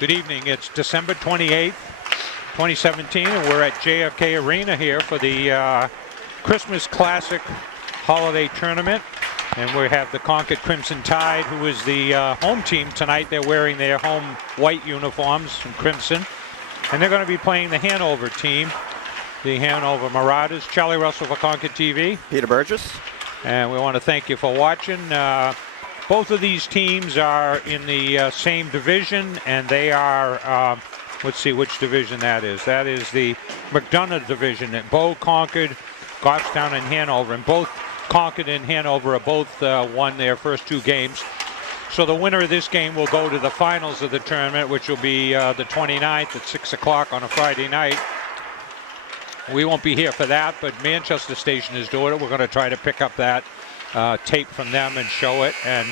Good evening. It's December 28th, 2017, and we're at JFK Arena here for the Christmas Classic Holiday Tournament. And we have the Concord Crimson Tide, who is the home team tonight. They're wearing their home white uniforms in crimson. And they're going to be playing the Hanover team, the Hanover Marauders. Charlie Russell for ConcordTV. Peter Burgess. And we want to thank you for watching. Both of these teams are in the same division, and they are, let's see which division that is. That is the McDonough division. Bow, Concord, Goffstown, and Hanover. And both Concord and Hanover are both won their first two games. So the winner of this game will go to the finals of the tournament, which will be the 29th at 6 o'clock on a Friday night. We won't be here for that, but Manchester Station is doing it. We're going to try to pick up that tape from them and show it, and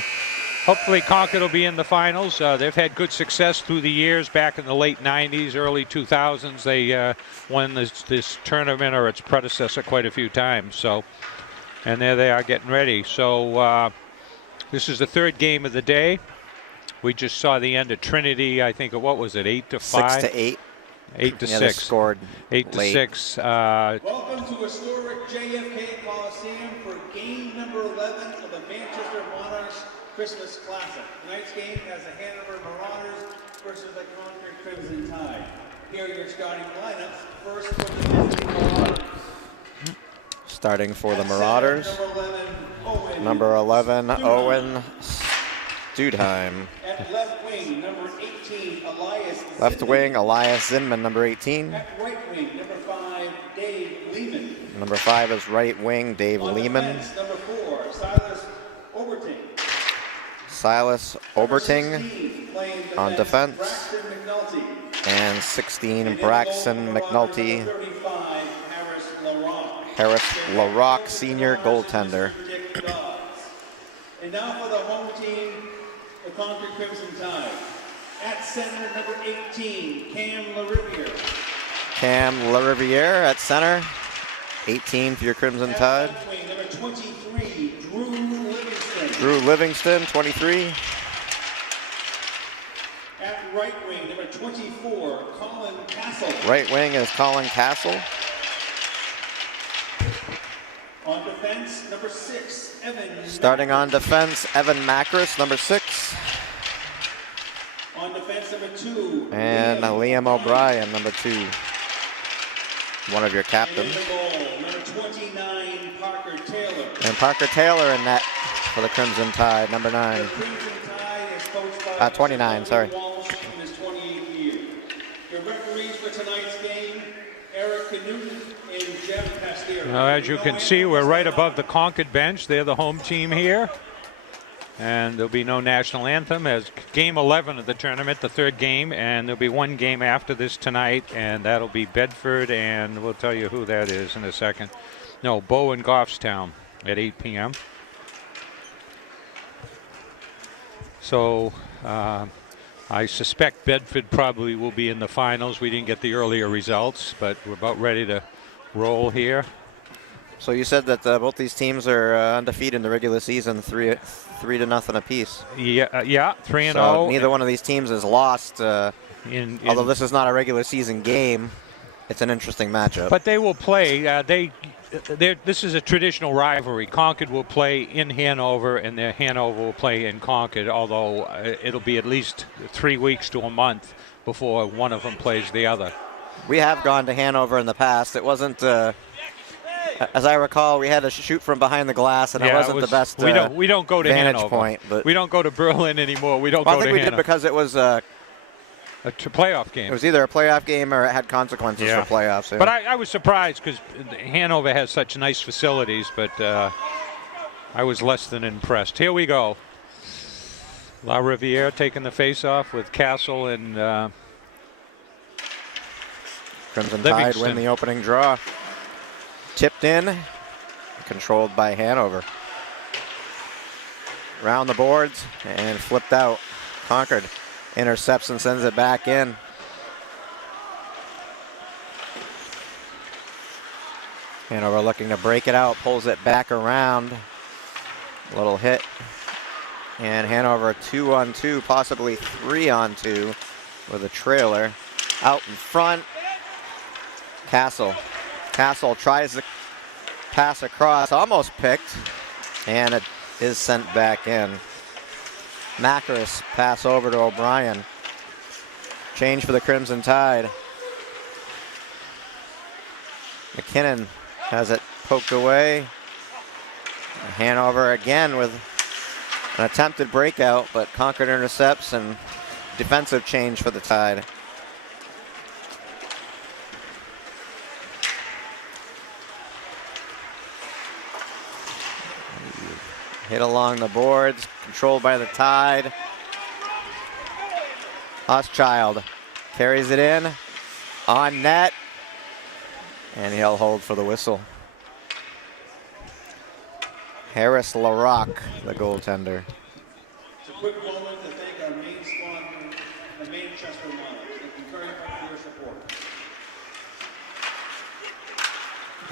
hopefully Concord will be in the finals. They've had good success through the years. Back in the late 90s, early 2000s, they won this tournament or its predecessor quite a few times. So, and there they are getting ready. So this is the third game of the day. We just saw the end of Trinity. I think, what was it, 8-5? 6-8. 8-6. They scored 8-6. Welcome to historic JFK Coliseum for game number 11 of the Manchester Monarchs Christmas Classic. Tonight's game has the Hanover Marauders versus the Concord Crimson Tide. Here are your starting lineups. First for the Hanover Marauders. Starting for the Marauders. Number 11, Owen Studheim. At left wing, number 18, Elias. Left wing, Elias Zinman, number 18. At right wing, number 5, Dave Lehman. Number 5 is right wing, Dave Lehman. Defense, number 4, Silas Oberting. Silas Oberting on defense. Braxton McNulty. And 16, Braxton McNulty. 35, Harris LaRock. Harris LaRock, senior goaltender. And now for the home team, the Concord Crimson Tide. At center, number 18, Cam LaRiviere. Cam LaRiviere at center. 18 for your Crimson Tide. At left wing, number 23, Drew Livingston. Drew Livingston, 23. At right wing, number 24, Colin Castle. Right wing is Colin Castle. On defense, number 6, Evan. Starting on defense, Evan Macris, number 6. On defense, number 2. And Liam O'Brien, number 2. One of your And captains. in the goal, number 29, Parker Taylor. And Parker Taylor in net for the Crimson Tide, number 9. The Crimson Tide is coached by 29, sorry. Walsh in his 28th year. Your referees for tonight's game, Eric Knutson and Jeff Castillo. Now, as you can see, we're right above the Concord bench. They're the home team here. And there'll be no national anthem as game 11 of the tournament, the third game. And there'll be one game after this tonight, and that'll be Bedford, and we'll tell you who that is in a second. No, Bow and Goffstown at 8 p.m. So I suspect Bedford probably will be in the finals. We didn't get the earlier results, but we're about ready to roll here. So you said that both these teams are undefeated in the regular season, 3-0 apiece. Yeah, 3-0. So neither one of these teams has lost. Although this is not a regular season game, it's an interesting matchup. But they will play. This is a traditional rivalry. Concord will play in Hanover, and Hanover will play in Concord, although it'll be at least 3 weeks to a month before one of them plays the other. We have gone to Hanover in the past. It wasn't, as I recall, we had to shoot from behind the glass, and it wasn't the best we don't go to vantage Hanover. point. But we don't go to Berlin anymore. We don't well, go to I think we Hanover. did because it was a playoff game. It was either a playoff game or it had consequences for playoffs. Yeah. But I was surprised because Hanover has such nice facilities, but I was less than impressed. Here we go. La Riviere taking the face-off with Castle and Crimson Tide win the opening draw. Tipped in, controlled by Hanover. Round the boards and flipped out. Concord intercepts and sends it back in. Hanover looking to break it out, pulls it back around. Little hit. And Hanover 2-on-2, possibly 3-on-2. with a trailer. Out in front, Castle. Castle tries to pass across, almost picked, and it is sent back in. Macris pass over to O'Brien. Change for the Crimson Tide. McKinnon has it poked away. Hanover again with an attempted breakout, but Concord intercepts, and defensive change for the Tide. Hit along the boards, controlled by the Tide. Hochschild carries it in, on net, and he'll hold for the whistle. Harris LaRock, the goaltender. It's a quick moment to thank our main sponsor, the Manchester Monarchs, and very much for your support.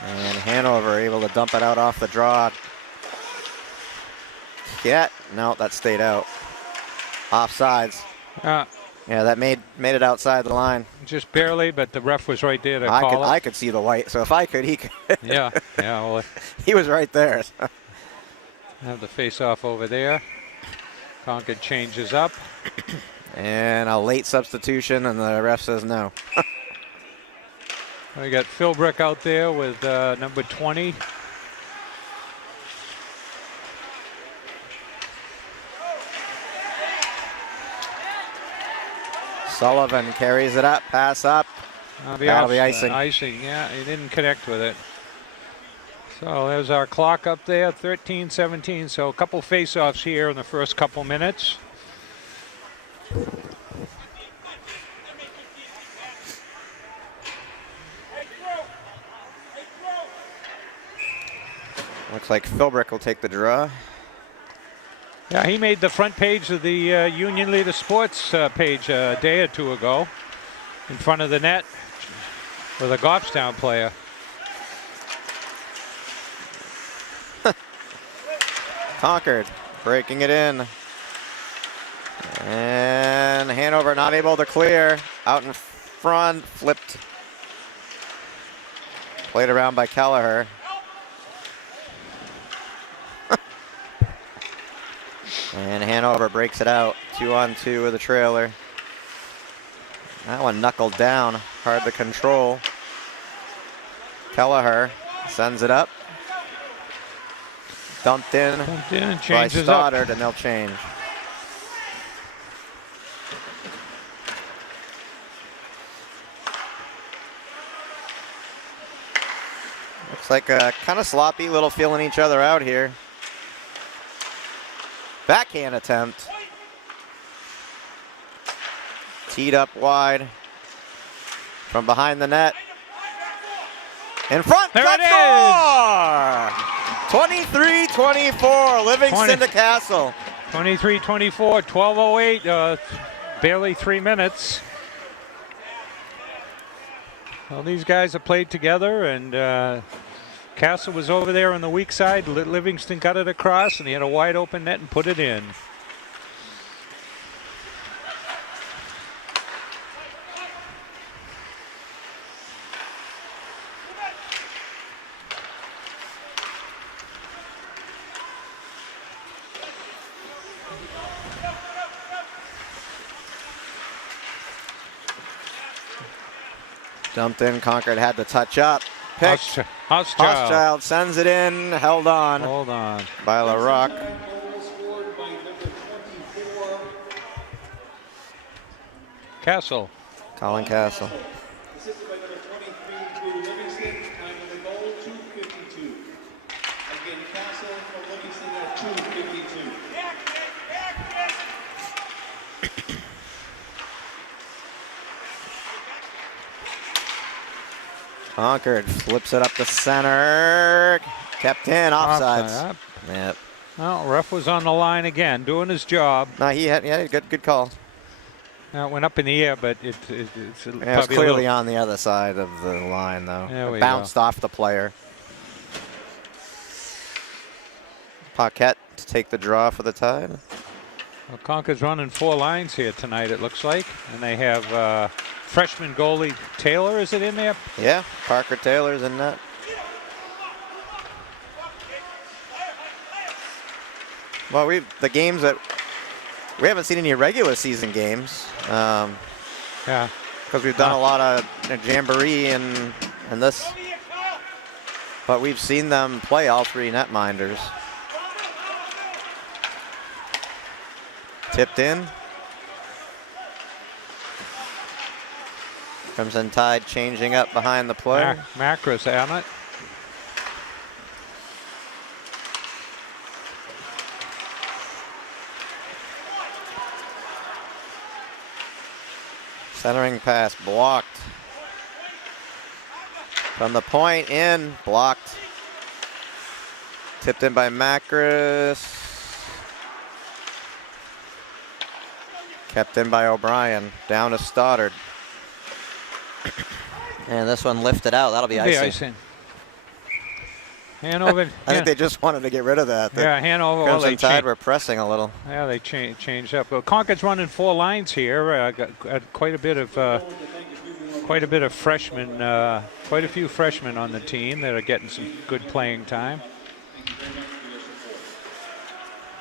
And Hanover able to dump it out off the draw. Yeah, no, that stayed out. Offsides. Yeah, that made it outside the line. Just barely, but the ref was right there to call it. I could see the white, so if I could, he could. Yeah. Well, he was right there. have the face-off over there. Concord changes up. And a late substitution, and the ref says no. We got Philbrick out there with number 20. Sullivan carries it up, pass up. That'll be icing. Icing, yeah, he didn't connect with it. So there's our clock up there, 13-17. So a couple face-offs here in the first couple minutes. Looks like Philbrick will take the draw. Yeah, he made the front page of the Union Leader Sports page a day or two ago in front of the net with a Goffstown player. Concord breaking it in. And Hanover not able to clear. Out in front, flipped. Played around by Kelleher. And Hanover breaks it out. 2-on-2 with a trailer. That one knuckled down. Hard to control. Kelleher sends it up. Dumped in and by changes Stoddard, up. and they'll change. Looks like kind of sloppy, little feeling each other out here. Backhand attempt. Teed up wide. From behind the net. In front, there it score! 23-24, Livingston to Castle. 23-24, 12:08, barely 3 minutes. Well, these guys have played together, and Castle was over there on the weak side. Livingston got it across, and he had a wide open net and put it in. Dumped in, Concord had to touch up. Picked. Hochschild sends it in, held on. Hold on. By LaRock. Castle. Colin Castle. Assisted by number 23, Drew Livingston. Time of the goal, 2:52. Again, Castle for Livingston at 2:52. Concord flips it up the center. Kept in, offsides. Yep. Well, ref was on the line again, doing his job. No, he had a good call. Now, it went up in the air, but it's It was probably clearly on the other side of the line, though. There It bounced off the player. Paquette to take the draw for the Tide. Well, Concord's running 4 lines here tonight, it looks like. And they have freshman goalie Taylor, is it in there? Yeah, Parker Taylor's in net. Well, the games that we haven't seen any regular season games. Yeah. Because we've done a lot of jamboree and this, but we've seen them play all 3 netminders. Tipped in. Crimson Tide changing up behind the play. Macros on it. Centering pass blocked. From the point in, blocked. Tipped in by Macros. Kept in by O'Brien. Down to Stoddard. And this one lifted out. That'll be icing. Hanover. I think they just wanted to get rid of that. Yeah, Hanover. Crimson Tide were pressing a little. Yeah, they changed up. Well, Concord's running 4 lines here. Got quite a bit of freshmen, quite a few freshmen on the team that are getting some good playing time.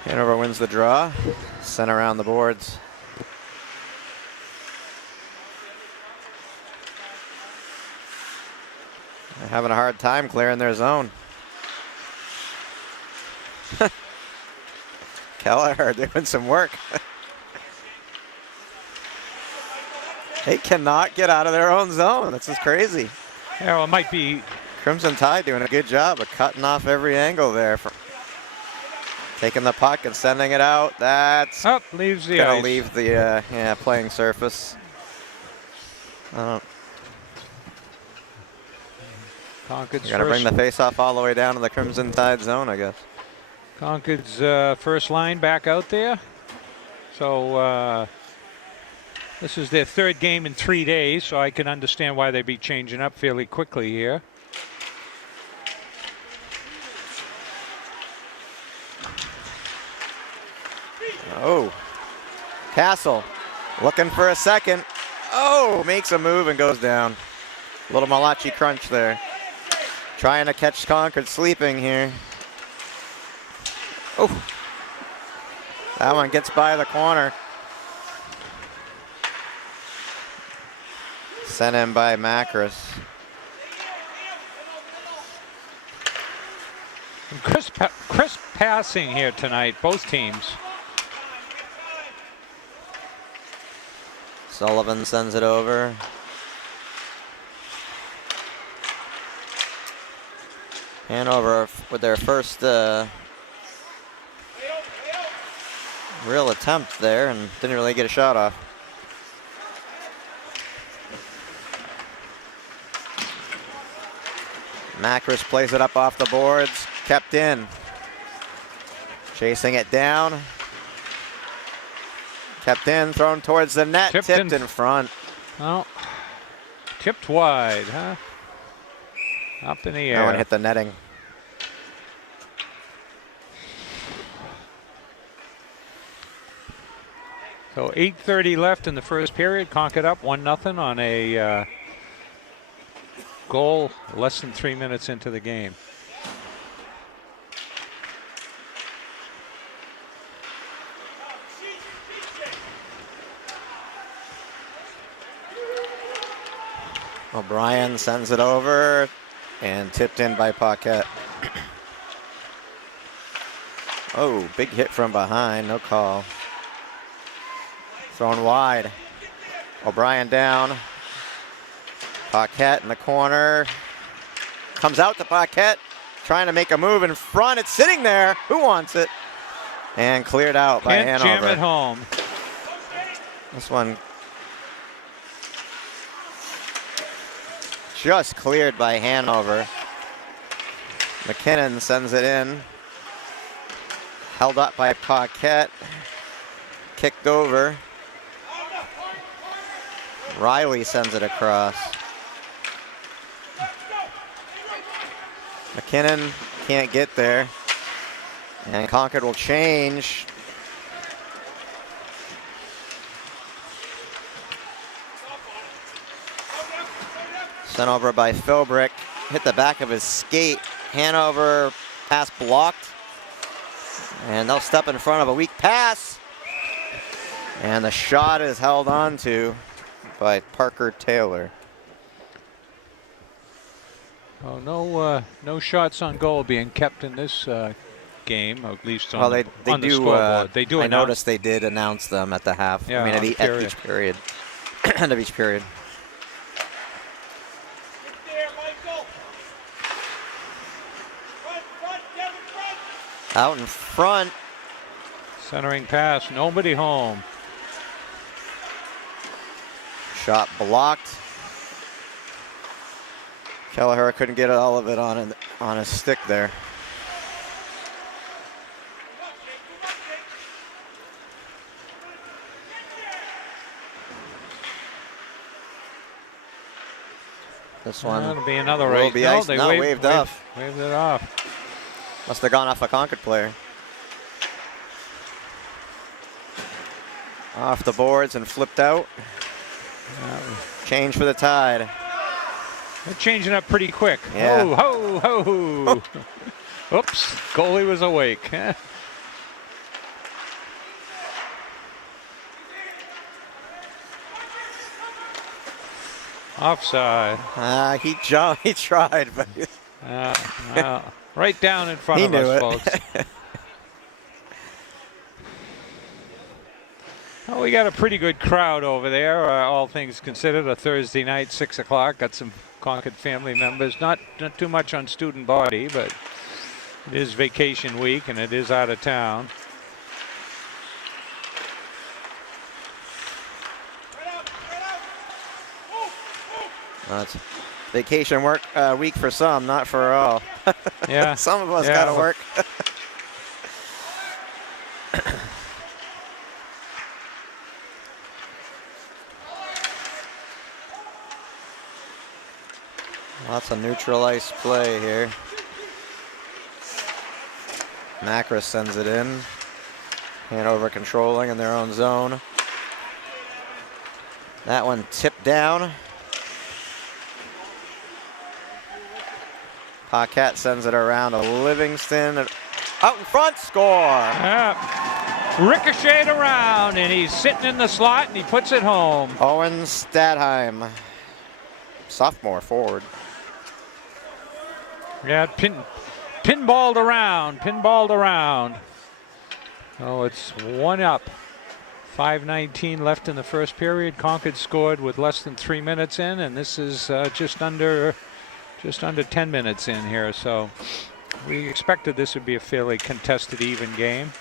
Hanover wins the draw. Sent around the boards. They're having a hard time clearing their zone. Kelleher doing some work. They cannot get out of their own zone. This is crazy. Yeah, well, it might be. Crimson Tide doing a good job of cutting off every angle there. Taking the puck and sending it out. That's leaves the gonna ice. leave the playing surface. Concord's Got to bring the face-off all the way down to the Crimson Tide zone, I guess. Concord's first line back out there. So this is their 3rd game in 3 days, so I can understand why they'd be changing up fairly quickly here. Oh, Castle looking for a second. Oh, makes a move and goes down. A little Malachi crunch there. Trying to catch Concord sleeping here. Oh, that one gets by the corner. Sent in by Macros. Crisp passing here tonight, both teams. Sullivan sends it over. Hanover with their first real attempt there and didn't really get a shot off. Macros plays it up off the boards, kept in. Chasing it down. Kept in, thrown towards the net, tipped in front. Oh, tipped wide, huh? Up in the air. That one hit the netting. So 8:30 left in the first period. Concord up 1-0 on a goal less than 3 minutes into the game. O'Brien sends it over and tipped in by Paquette. Oh, big hit from behind, no call. Thrown wide. O'Brien down. Paquette in the corner. Comes out to Paquette, trying to make a move in front. It's sitting there. Who wants it? And cleared out by Can't Hanover. jam it home. This one just cleared by Hanover. McKinnon sends it in. Held up by Paquette. Kicked over. Riley sends it across. McKinnon can't get there. And Concord will change. Sent over by Philbrick. Hit the back of his skate. Hanover pass blocked. And they'll step in front of a weak pass. And the shot is held on to by Parker Taylor. Oh, no shots on goal being kept in this game, at least on, Well, the do. scoreboard. They do. I noticed they did announce them at the half. Yeah, I mean, at each period. End of each period. Out in front. Centering pass, nobody home. Shot blocked. Kelleher couldn't get all of it on his stick there. This one That'll be another will race. be No, iced. they No, waved waved off. Waved it off. Must have gone off a Concord player. Off the boards and flipped out. Change for the Tide. They're changing up pretty quick. Yeah. Ho, ho, ho. Oops, goalie was awake. Offside. He jumped. He tried, but Right down in front he of knew us, it. folks. Well, we got a pretty good crowd over there, all things considered. A Thursday night, 6 o'clock. Got some Concord family members. Not too much on student body, but it is vacation week and it is out of town. It's vacation work week for some, not for all. Yeah. Some of us Yeah, got to work. Lots of neutral ice play here. Macris sends it in. Hanover controlling in their own zone. That one tipped down. Paquette sends it around to Livingston. Out in front, score! Yeah. Ricocheted around, and he's sitting in the slot, and he puts it home. Owen Stadheim, sophomore forward. Yeah, pinballed around. Oh, it's 1-up. 5:19 left in the first period. Concord scored with less than 3 minutes in, and this is just under 10 minutes in here. So we expected this would be a fairly contested, even game.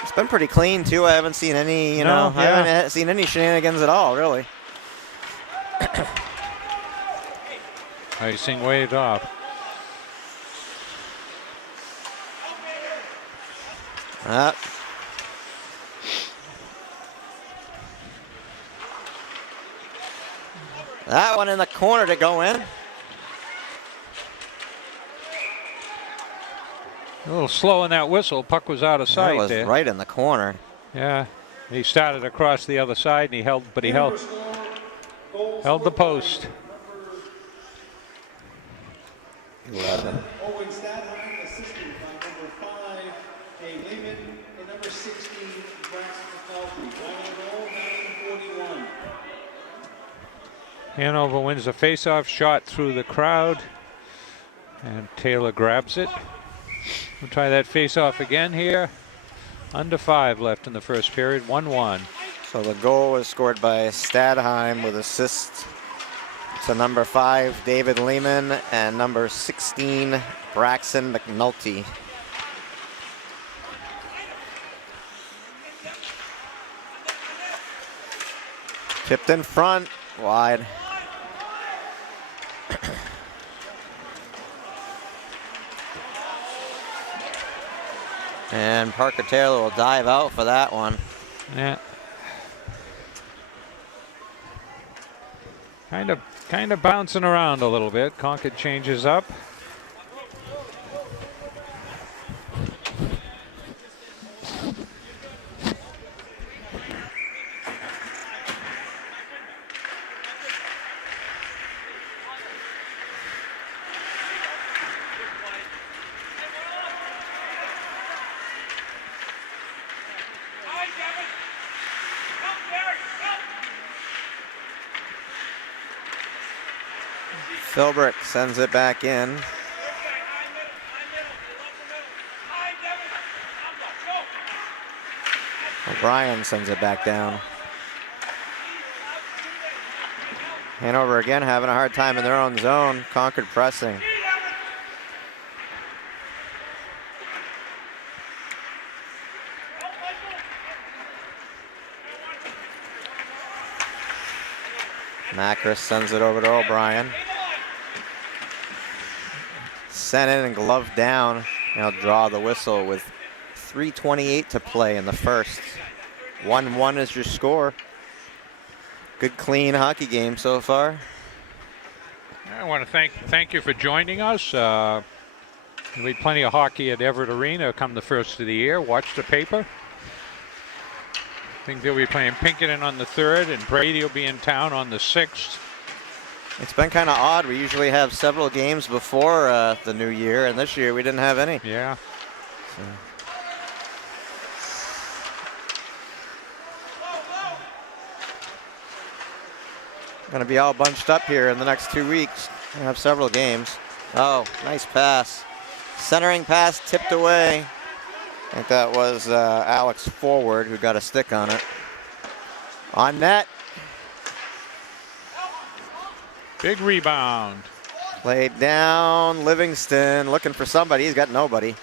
It's been pretty clean too. I haven't seen any, No, I haven't seen any shenanigans at all, really. Icing waved off. That one in the corner to go in. A little slow in that whistle. Puck was out of sight That was there. right in the corner. Yeah, he started across the other side, and he held the post. 11. Owen Stadheim, assisted by number 5, Jay Lehman, and number 16, Braxton McNulty. Final goal, 9:41. Hanover wins the faceoff shot through the crowd, and Taylor grabs it. We'll try that faceoff again here. Under 5 left in the first period, 1-1. So the goal was scored by Stadheim with assist to number 5, David Lehman, and number 16, Braxton McNulty. Tipped in front, wide. And Parker Taylor will dive out for that one. Yeah. Kind of bouncing around a little bit. Concord changes up. Philbrick sends it back in. O'Brien sends it back down. Hanover again having a hard time in their own zone. Concord pressing. Macris sends it over to O'Brien. Sent in and glove down. Now draw the whistle with 3:28 to play in the first. 1-1 is your score. Good clean hockey game so far. I want to thank you for joining us. There'll be plenty of hockey at Everett Arena come the first of the year. Watch the paper. I think they'll be playing Pinkerton on the 3rd, and Brady will be in town on the 6th. It's been kind of odd. We usually have several games before the new year, and this year we didn't have any. Yeah. So. Going to be all bunched up here in the next 2 weeks. We have several games. Oh, nice pass. Centering pass tipped away. I think that was Alex Forward who got a stick on it. On net. Big rebound. Played down. Livingston looking for somebody. He's got nobody.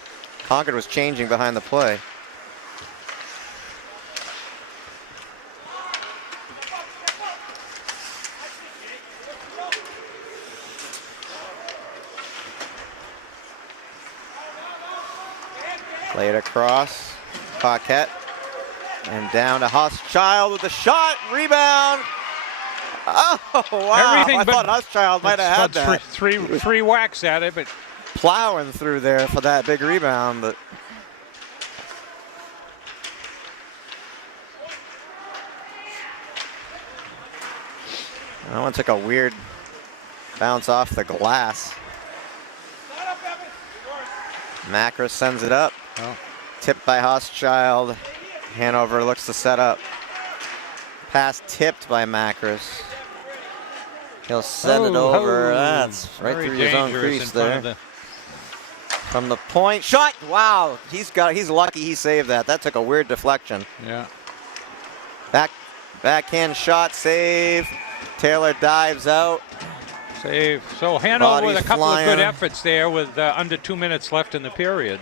Concord was changing behind the play. Played across. Paquette. And down to Huschild with the shot. Rebound. Oh, wow. Everything I thought Huschild might have had that. Three whacks at it, but Plowing through there for that big rebound. But that one took a weird bounce off the glass. Macris sends it up. oh, Tipped by Huschild. Hanover looks to set up. Pass tipped by Macris. He'll send it over. That's right very through his own dangerous crease in front there. of the- From the point. Shot! Wow. He's lucky he saved that. That took a weird deflection. Yeah. Backhand shot save. Taylor dives out. Save. So Hanover with a Bodies couple of good flying. efforts there with under 2 minutes left in the period.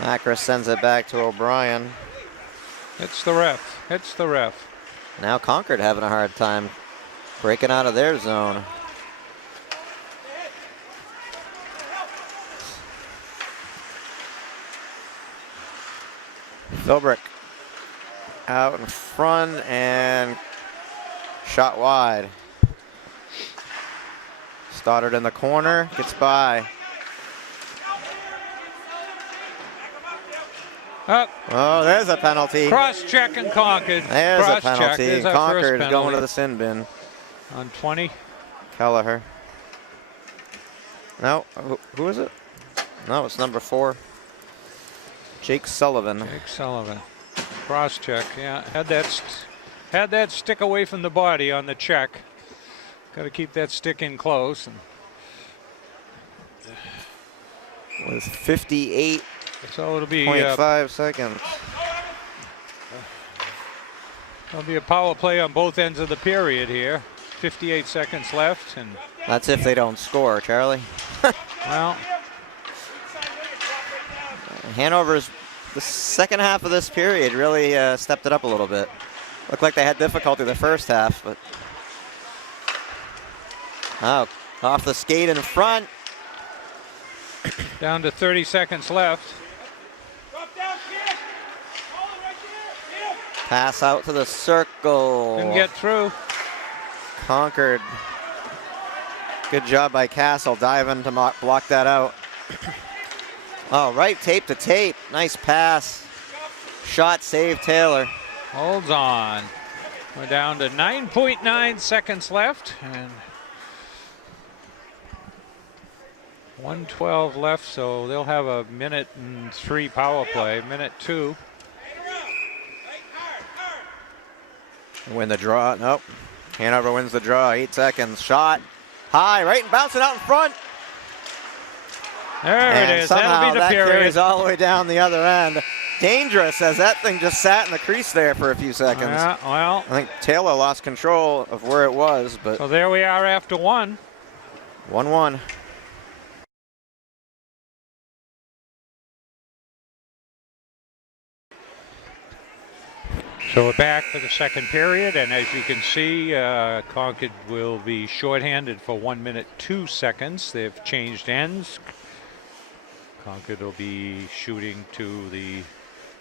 Macris sends it back to O'Brien. It's the ref. It's the ref. Now Concord having a hard time breaking out of their zone. Philbrick out in front and shot wide. Stoddard in the corner, gets by. Up. Oh, there's a penalty. Cross check and Concord. There's a Cross check. penalty. There's our first Concord penalty. going to the sin bin. On 20. Kelleher. No, who is it? No, it's number 4. Jake Sullivan. Jake Sullivan. Cross check. Yeah, had that stick away from the body on the check. Got to keep that stick in close. And With 58.5 so it'll be seconds. There'll be a power play on both ends of the period here. 58 seconds left, and That's if they don't score, Charlie. well, Hanover's the second half of this period really stepped it up a little bit. Looked like they had difficulty the first half, but oh, off the skate in front. down to 30 seconds left. Pass out to the circle. Didn't get through. Concord. Good job by Castle diving to block that out. Oh, right tape to tape. Nice pass. Shot save Taylor. Holds on. We're down to 9.9 seconds left, and 1:12 left, so they'll have a 1:03 power play, 1:02. Win the draw. Nope. Hanover wins the draw. 8 seconds. Shot high, right, and bouncing out in front. There And it is. somehow That'll be the that period. carries all the way down the other end. Dangerous, as that thing just sat in the crease there for a few seconds. Yeah, well, I think Taylor lost control of where it was, but so there we are after one. 1-1. So we're back for the second period, and as you can see, Concord will be shorthanded for 1:02 seconds. They've changed ends. Concord will be shooting to the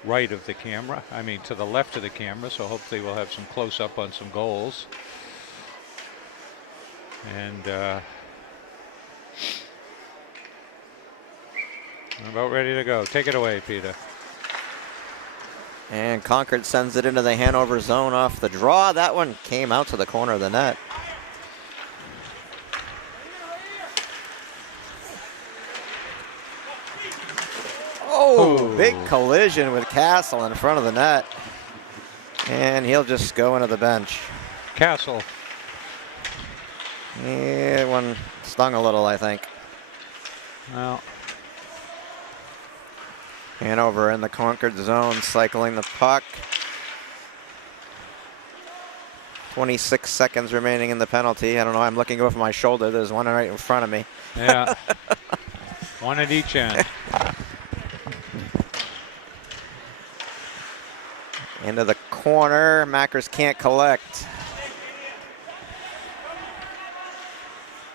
right of the camera, I mean to the left of the camera, so hopefully we'll have some close-up on some goals. And I'm about ready to go. Take it away, Peter. And Concord sends it into the Hanover zone off the draw. That one came out to the corner of the net. Oh, big collision with Castle in front of the net. And he'll just go into the bench. Castle. Yeah, one stung a little, I think. Well, Hanover in the Concord zone, cycling the puck. 26 seconds remaining in the penalty. I don't know, I'm looking over my shoulder. There's one right in front of me. yeah. One at each end. Into the corner. Mackers can't collect.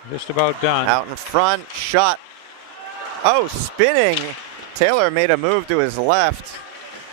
Just about done. Out in front. Shot. Oh, spinning. Taylor made a move to his left.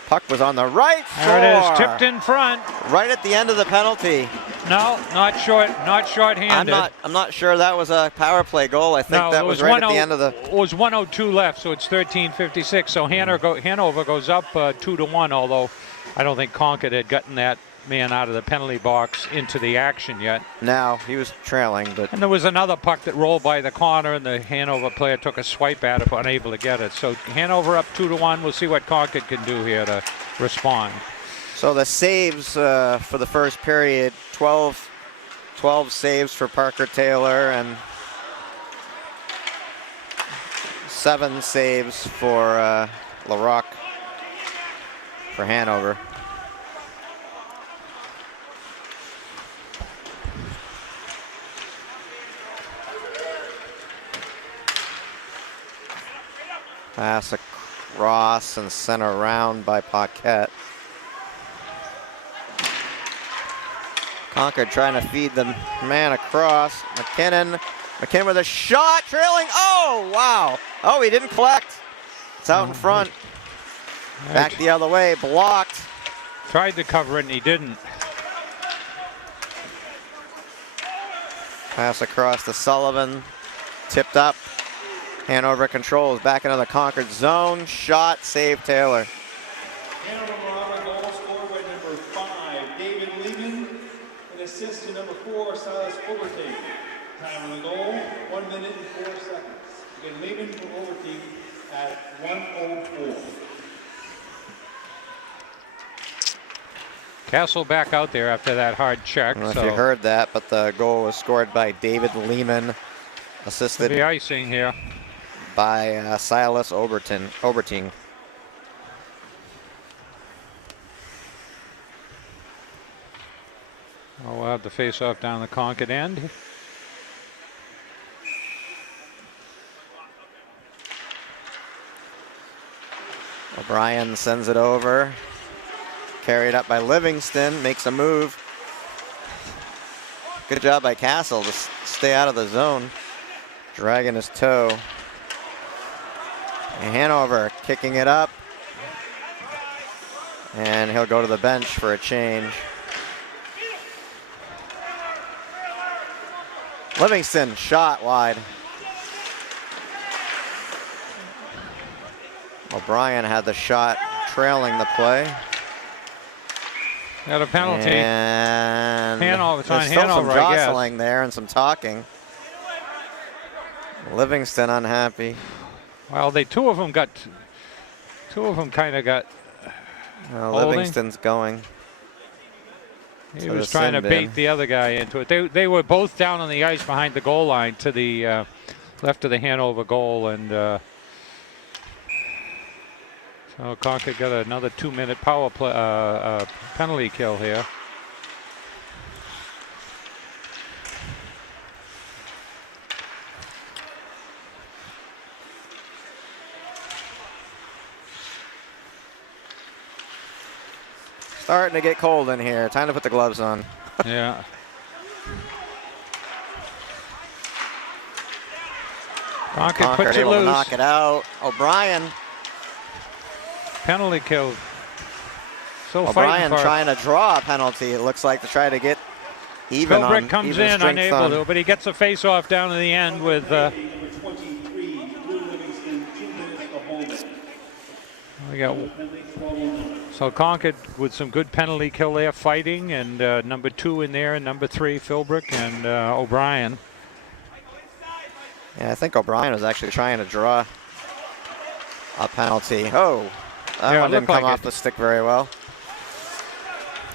Puck was on the right There it is, floor. tipped in front. Right at the end of the penalty. No, not short-handed. I'm not sure that was a power play goal. I think No, that it was right at the end of the. It was 1:02 left, so it's 13:56. So Hanover goes up 2-1, although I don't think Concord had gotten that man out of the penalty box into the action yet. Now he was trailing, but And there was another puck that rolled by the corner, and the Hanover player took a swipe at it, but unable to get it. So Hanover up 2-1. We'll see what Concord can do here to respond. so the saves for the first period, 12 saves for Parker Taylor and 7 saves for LaRock for Hanover. Pass across and sent around by Paquette. Concord trying to feed the man across. McKinnon with a shot, trailing. Oh, wow. Oh, he didn't collect. It's out in front. Back the other way, blocked. Tried to cover it, and he didn't. Pass across to Sullivan. Tipped up. Hanover controls back into the Concord zone. Shot, save Taylor. Hanover Marauder goal scored by number 5, David Lehman, and assist to number 4, Silas Overton. Time on the goal, 1 minute and 4 seconds. Again, Lehman for Overton at 1:04. Castle back out there after that hard check. I don't know So if you heard that, but the goal was scored by David Lehman, assisted the icing here. by Silas Oberting. Oh, we'll have the face-off down the Concord end. O'Brien sends it over. Carried up by Livingston, makes a move. Good job by Castle to stay out of the zone. Dragging his toe. And Hanover kicking it up. And he'll go to the bench for a change. Livingston shot wide. O'Brien had the shot trailing the play. Got a penalty. And Hanover, it's on there's still Hanover, some I guess. jostling there and some talking. Livingston unhappy. Well, two of them kind of got holding. Livingston's going. He to was the trying to sin bait bin. the other guy into it. They were both down on the ice behind the goal line to the left of the Hanover goal, and so Concord got another 2-minute power play penalty kill here. Starting to get cold in here. Time to put the gloves on. Yeah. Concord puts it able to loose. knock it out. O'Brien. Penalty kill. Still O'Brien fighting for it. trying to draw a penalty, it looks like, to try to get even on. Philbrick comes even in, strength unable on. to, but he gets a face-off down in the end with. Number 23, Blue Livingston, 2 minutes to hold it. We got Penalty 12-1. so Concord with some good penalty kill there, fighting, and number 2 in there, and number 3 Philbrick and O'Brien. Yeah, I think O'Brien was actually trying to draw a penalty. Oh, that Yeah, one it didn't looked come like off it. the stick very well.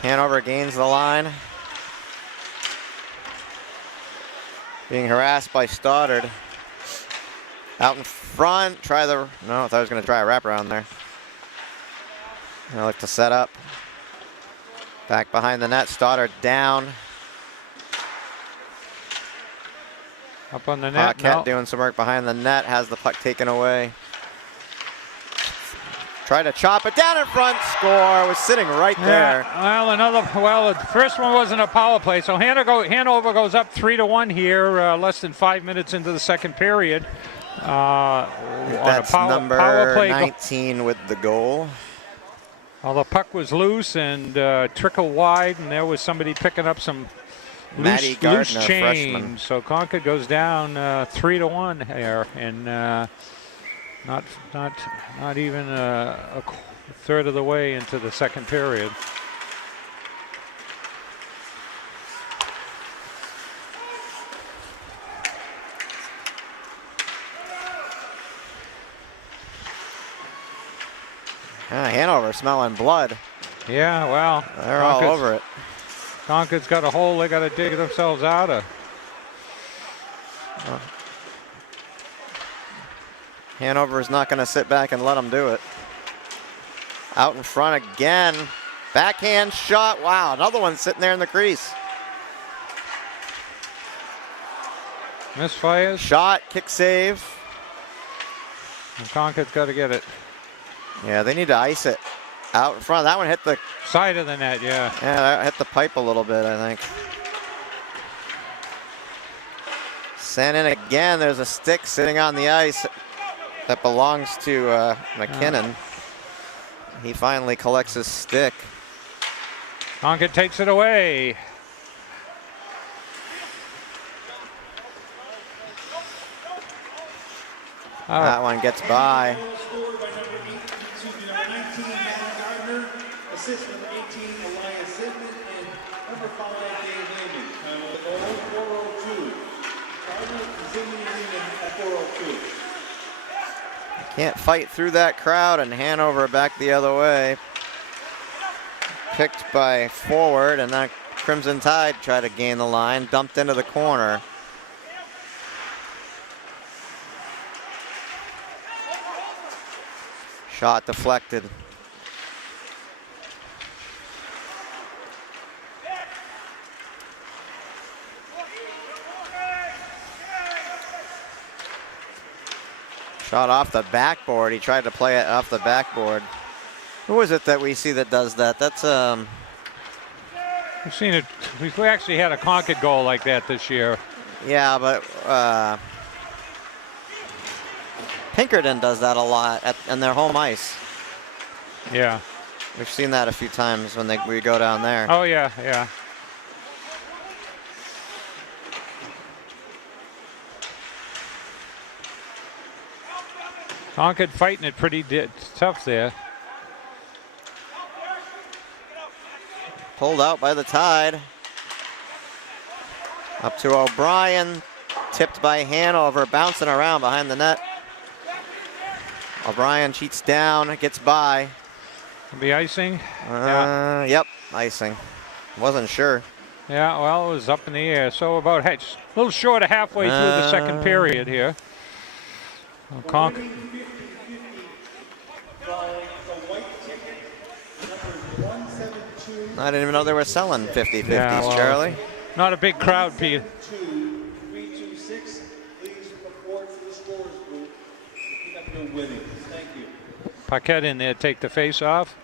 Hanover gains the line. Being harassed by Stoddard. Out in front, no, I thought I was going to try a wraparound there. I look to set up. Back behind the net, Stoddard down. Up on the net. Paquette No. doing some work behind the net, has the puck taken away. Try to chop it down in front, score, was sitting right there. Yeah, well, the first one wasn't a power play, so Hanover goes up 3-1 here, less than 5 minutes into the second period. That's on a number power play 19 with the goal. Well, the puck was loose and trickled wide, and there was somebody picking up some Matty loose Gardner, change. freshman. So Concord goes down 3-1 here, and not even a third of the way into the second period. Hanover smelling blood. Yeah, well, They're all over it. Concord's got a hole they got to dig themselves out of. Hanover is not going to sit back and let them do it. Out in front again. Backhand shot. Wow, another one sitting there in the crease. Misfires. Shot, kick save. And Concord's got to get it. Yeah, they need to ice it. Out in front. That one hit the Side of the net, yeah. that hit the pipe a little bit, I think. Sent in again. There's a stick sitting on the ice that belongs to McKinnon. He finally collects his stick. Concord takes it away. That one gets by. Scored by number 19, Matty Gardner. Assist number 18, Elias Zitman. And number 5, Dave Lehman. With the goal, 402. Gardner, Zitman, and Lehman at 402. Can't fight through that crowd, and Hanover back the other way. Picked by forward, and that Crimson Tide tried to gain the line. Dumped into the corner. Shot deflected. Shot off the backboard. He tried to play it off the backboard. Who is it that we see that does that? That's We've seen it. We actually had a Concord goal like that this year. yeah, but Pinkerton does that a lot on their home ice. Yeah. We've seen that a few times when we go down there. Oh, yeah, yeah. Concord fighting it pretty tough there. pulled out by the Tide. Up to O'Brien, tipped by Hanover, bouncing around behind the net. O'Brien cheats down, gets by. Be icing? Yep, icing. Wasn't sure. Yeah, well, it was up in the air. So about a little short of halfway through the second period here. Well, Following the white ticket, number 172. I didn't even know they were selling 50-50s, Yeah, well, Charlie. Not a big crowd, Peter. 326. Please report to the scorers booth. Pick up your winnings. Thank you. Paquette in there, take the face off.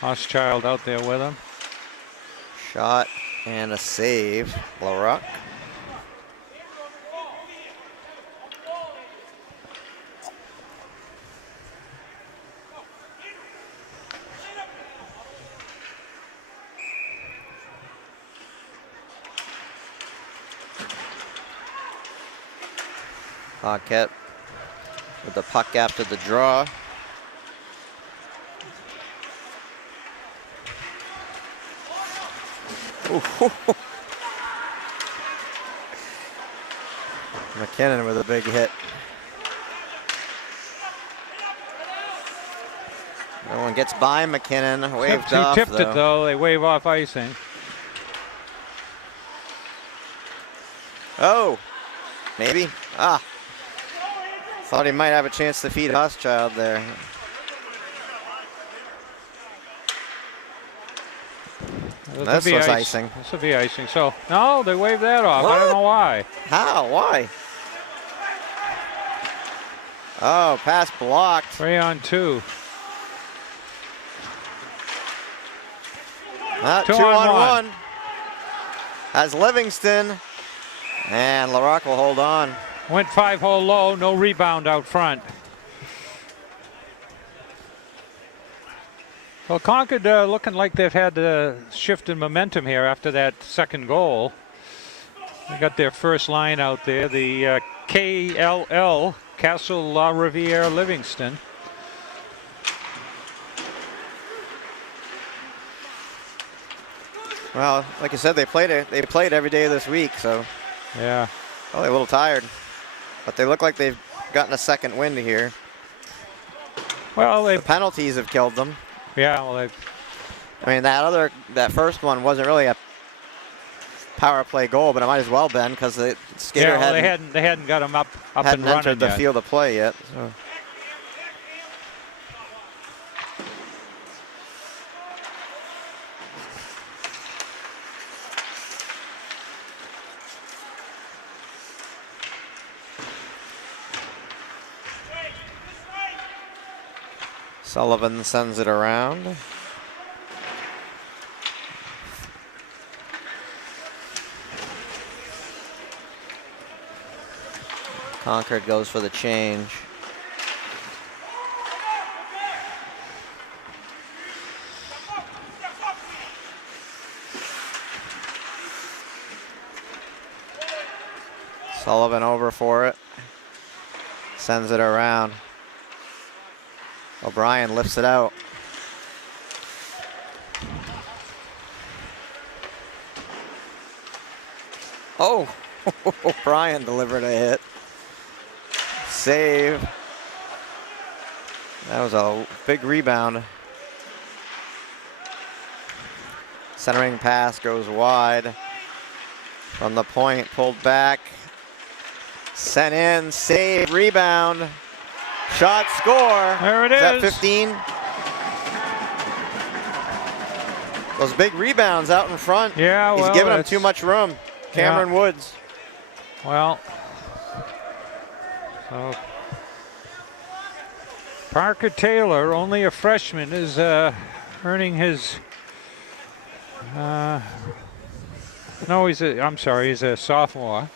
Hochschild out there with him. Shot and a save, LaRock. Paquette with the puck after the draw. McKinnon with a big hit. No one gets by McKinnon. Waved off, He tipped it, though. They wave off icing. Oh, maybe. Thought he might have a chance to feed Hochschild there. This was icing. This will be icing. So, no, they waved that off. What? I don't know why. How? Why? Oh, pass blocked. 3-on-2. 2-on-1. As Livingston. And LaRock will hold on. Went 5-hole low, no rebound out front. Well, Concord looking like they've had a shift in momentum here after that second goal. They got their first line out there, the KLL, Castle La Riviere Livingston. Well, like I said, they played every day this week, so yeah. Probably a little tired, but they look like they've gotten a second wind here. Well, the penalties have killed them. Yeah, well, I mean, that first one wasn't really a power play goal, but it might as well been because the skater they hadn't got him up and running entered the yet. field of play yet. So. Sullivan sends it around. Concord goes for the change. Sullivan over for it. Sends it around. O'Brien lifts it out. Oh, O'Brien delivered a hit. Save. That was a big rebound. Centering pass goes wide. From the point, pulled back. Sent in, save, rebound. Shot, score. There it is. Is that 15? Those big rebounds out in front. Yeah, well, he's giving them too much room. Cameron Woods. Well, so Parker Taylor, only a freshman, is earning his. No, he's a sophomore.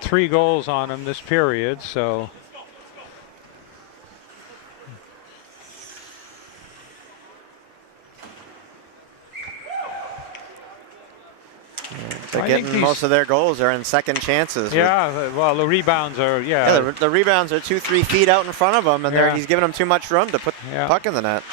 3 goals on him this period, so. They're getting most of their goals are in second chances. Yeah, well, the rebounds are, the rebounds are 2-3 feet out in front of him, and he's giving them too much room to put the puck in the net.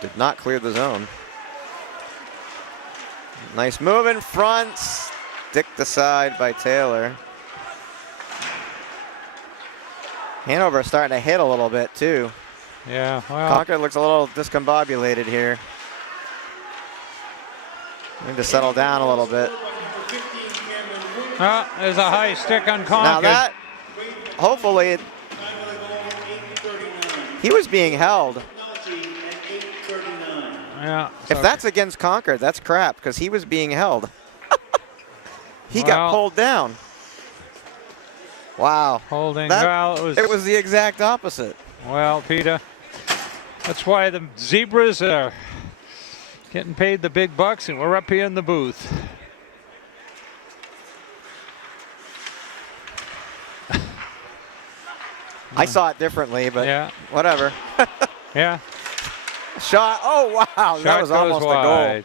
did not clear the zone. Nice move in front, sticked aside by Taylor. Hanover starting to hit a little bit too. Yeah, well. Concord looks a little discombobulated here. Need to settle down a little bit. Oh, there's a high stick on Concord. Now that, hopefully, he was being held. Yeah. If that's against Concord, that's crap, because he was being held. He got pulled down. Wow. Holding. Well, it was the exact opposite. Well, Peter, that's why the Zebras are getting paid the big bucks, and we're up here in the booth. I saw it differently, but yeah, whatever. Yeah. Shot. Oh, wow. Shot that was almost wide. a goal.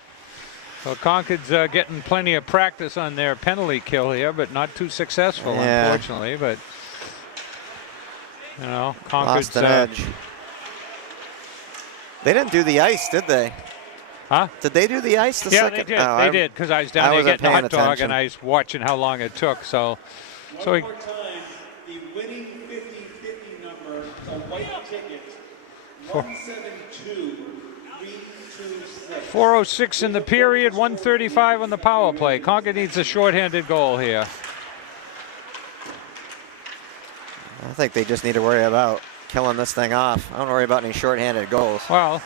So Concord's getting plenty of practice on their penalty kill here, but not too successful, unfortunately. But, you know, Concord's lost an edge. They didn't do the ice, did they? Huh? Did they do the ice the second? Yeah, they did. Oh, they did, because I was down there getting a hot dog, and I was watching how long it took. So One more time, the winning 50-50 number, the white ticket, 172-326. 4:06 in the period, 1:35 on the power play. Concord needs a shorthanded goal here. I think they just need to worry about killing this thing off. I don't worry about any shorthanded goals. Well,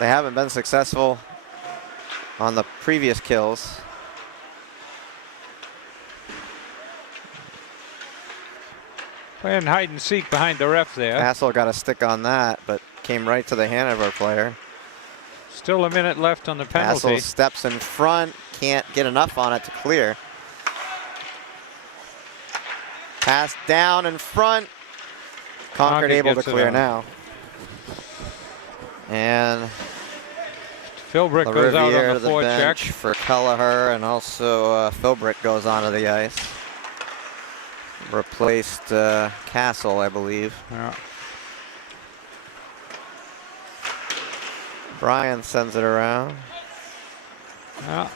they haven't been successful on the previous kills. playing hide and seek behind the ref there. Castle got a stick on that, but came right to the Hanover player. Still a minute left on the penalty. Castle steps in front, can't get enough on it to clear. Pass down in front. Concord able to clear now. And Philbrick goes out on the forecheck for Kelleher, and also Philbrick goes onto the ice. Replaced Castle, I believe. Yeah. Brian sends it around. Yeah.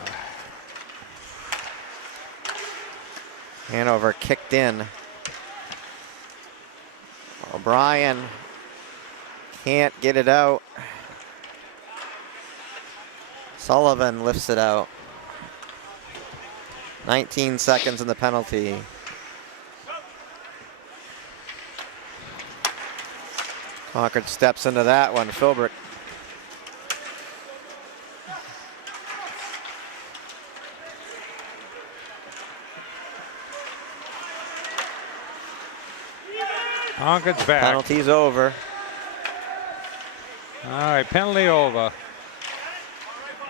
Hanover kicked in. O'Brien can't get it out. Sullivan lifts it out. 19 seconds in the penalty. Concord steps into that one. Philbrick. Concord's back. Penalty's over. All right, penalty over.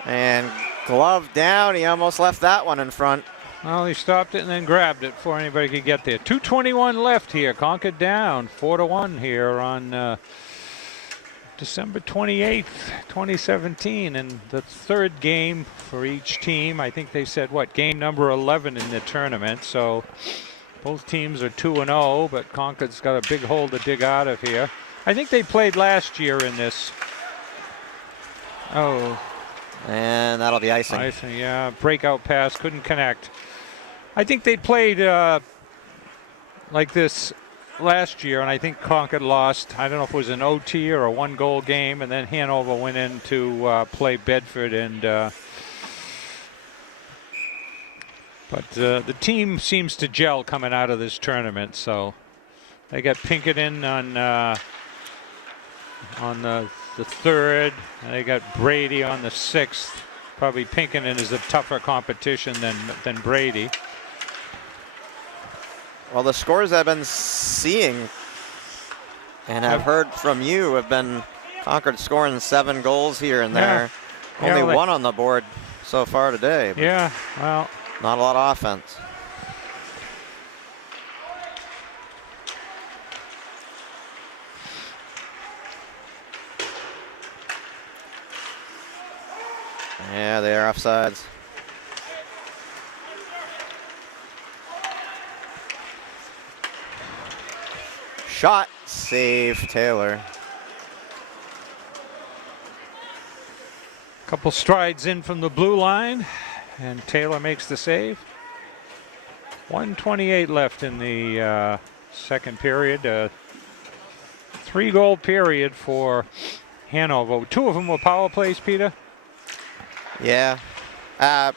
And glove down. He almost left that one in front. Well, he stopped it and then grabbed it before anybody could get there. 2:21 left here. Concord down 4-1 here on December 28th, 2017. And the third game for each team. I think they said, what, game number 11 in the tournament. So both teams are 2-0, but Concord's got a big hole to dig out of here. I think they played last year in this. Oh. And that'll be icing. Icing, yeah. Breakout pass, couldn't connect. I think they played like this last year, and I think Concord lost. I don't know if it was an OT or a one-goal game, and then Hanover went in to play Bedford. And but the team seems to gel coming out of this tournament. So they got Pinkerton on the third, and they got Brady on the sixth. Probably Pinkerton is a tougher competition than Brady. Well, the scores I've been seeing and have heard from you have been Concord scoring 7 goals here and there. Only one on the board so far today. Yeah, well. Not a lot of offense. Yeah, they are offsides. Shot, save Taylor. Couple strides in from the blue line, and Taylor makes the save. 1:28 left in the second period. 3-goal period for Hanover. 2 of them were power plays, Peter? Yeah.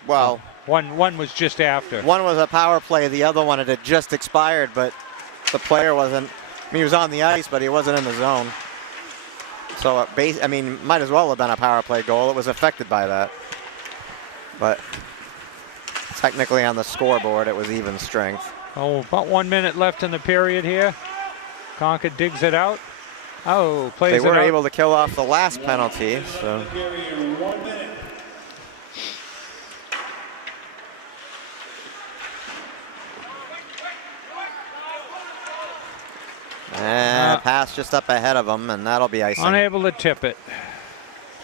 Well, one was just after. one was a power play. The other one, it had just expired, but the player wasn't. I mean, he was on the ice, but he wasn't in the zone. So, I mean, might as well have been a power play goal. It was affected by that. But technically on the scoreboard, it was even strength. Oh, about 1 minute left in the period here. Concord digs it out. Oh, plays it out. They were able to kill off the last penalty. So. Pass just up ahead of him, and that'll be icing. Unable to tip it.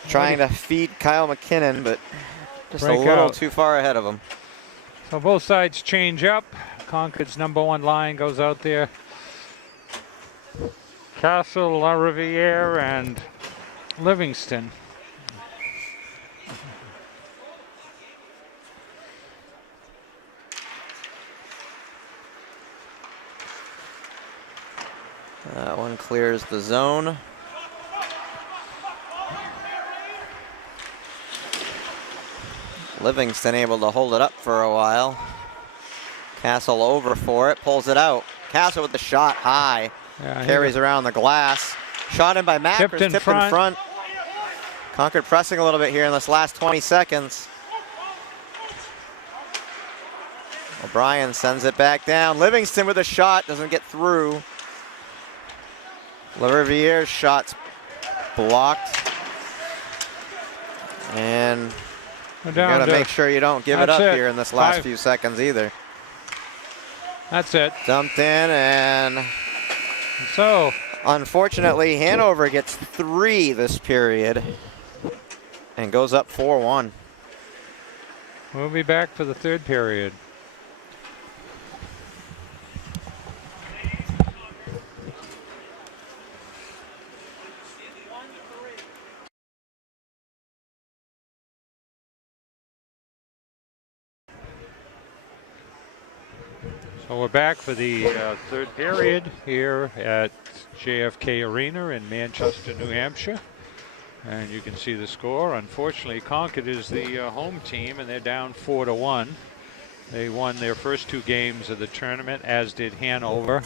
Trying to feed Kyle McKinnon, but just Break a little out. too far ahead of him. So both sides change up. Concord's #1 line goes out there. Castle, La Riviere, and Livingston. That one clears the zone. Livingston able to hold it up for a while. Castle over for it, pulls it out. Castle with the shot high, carries around the glass. Shot in by Mackers, tipped in front. Concord pressing a little bit here in this last 20 seconds. O'Brien sends it back down. Livingston with a shot, doesn't get through. LaRiviere's shot's blocked. And you got to make sure you don't give it up here in this last few seconds either. That's it. Dumped in, and so unfortunately Hanover gets 3 this period and goes up 4-1. We'll be back for the third period. So we're back for the third period here at JFK Arena in Manchester, New Hampshire. And you can see the score. Unfortunately, Concord is the home team, and they're down 4-1. They won their first 2 games of the tournament, as did Hanover.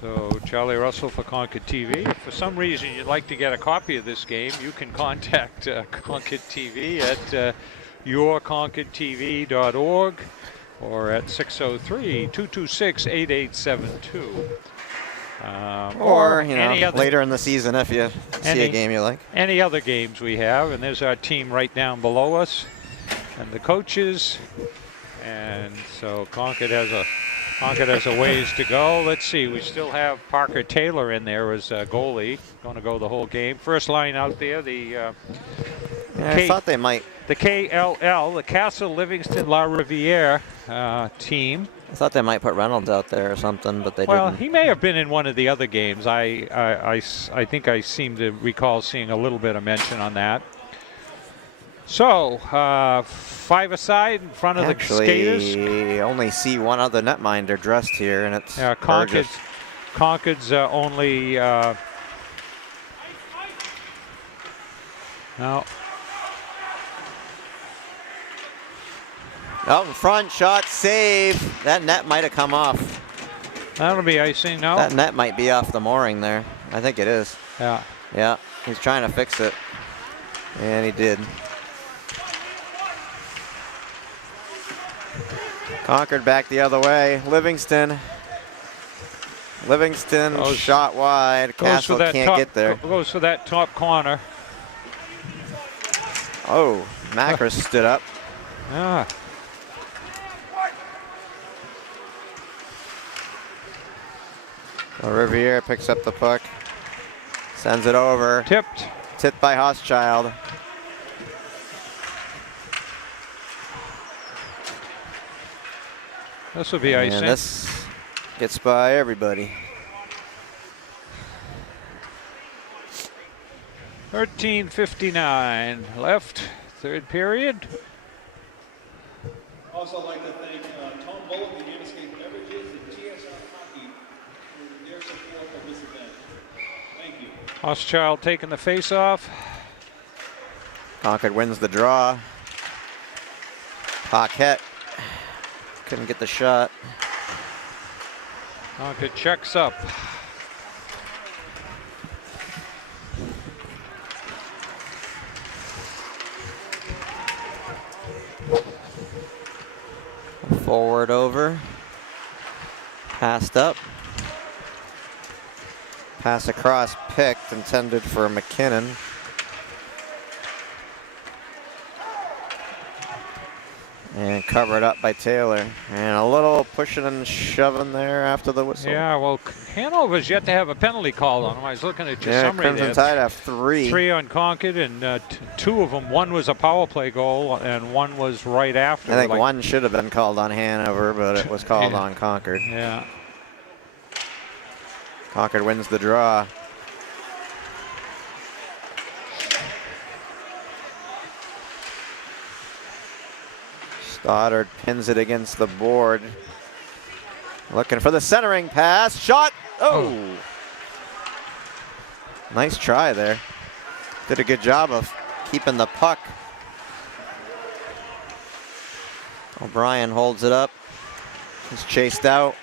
So Charlie Russell for Concord TV. If for some reason you'd like to get a copy of this game, you can contact Concord TV at yourconcordtv.org or at 603-226-8872. Or, you know, later in the season if you see a game you like. Any other games we have, and there's our team right down below us, and the coaches. And so Concord has a ways to go. Let's see, we still have Parker Taylor in there as a goalie, going to go the whole game. First line out there, I thought they might. The KLL, the Castle Livingston La Riviere team. I thought they might put Reynolds out there or something, but they didn't. Well, he may have been in one of the other games. I think I seem to recall seeing a little bit of mention on that. So, 5 aside in front of the skaters. Actually, only see one other netminder dressed here, and it's Concord's only. No. Out in front, shot, save. That net might have come off. That'll be icing, no? That net might be off the mooring there. I think it is. Yeah. Yeah, he's trying to fix it. And he did. Concord back the other way. Livingston shot wide. Castle can't get there. Goes for that top corner. Oh, Macris stood up. Yeah. Riviere picks up the puck. Sends it over. Tipped. Tipped by Hochschild. This will be icing. And this gets by everybody. 13:59 left, third period. Also, I'd like to thank Tom Bullock and Uniscape Beverages and GSR Hockey for their support of this event. Thank you. Hochschild taking the face-off. Concord wins the draw. Paquette couldn't get the shot. Concord checks up. Forward over. Passed up. Pass across picked, intended for McKinnon. And covered up by Taylor. And a little pushing and shoving there after the whistle. Yeah, well, Hanover's yet to have a penalty called on them. I was looking at your summary Crimson there. Tide have 3. 3 on Concord, and 2 of them. One was a power play goal, and one was right after. I think one should have been called on Hanover, but it was called on Concord. Yeah. Concord wins the draw. Stoddard pins it against the board. Looking for the centering pass. Shot. Oh. Nice try there. Did a good job of keeping the puck. O'Brien holds it up. He's chased out.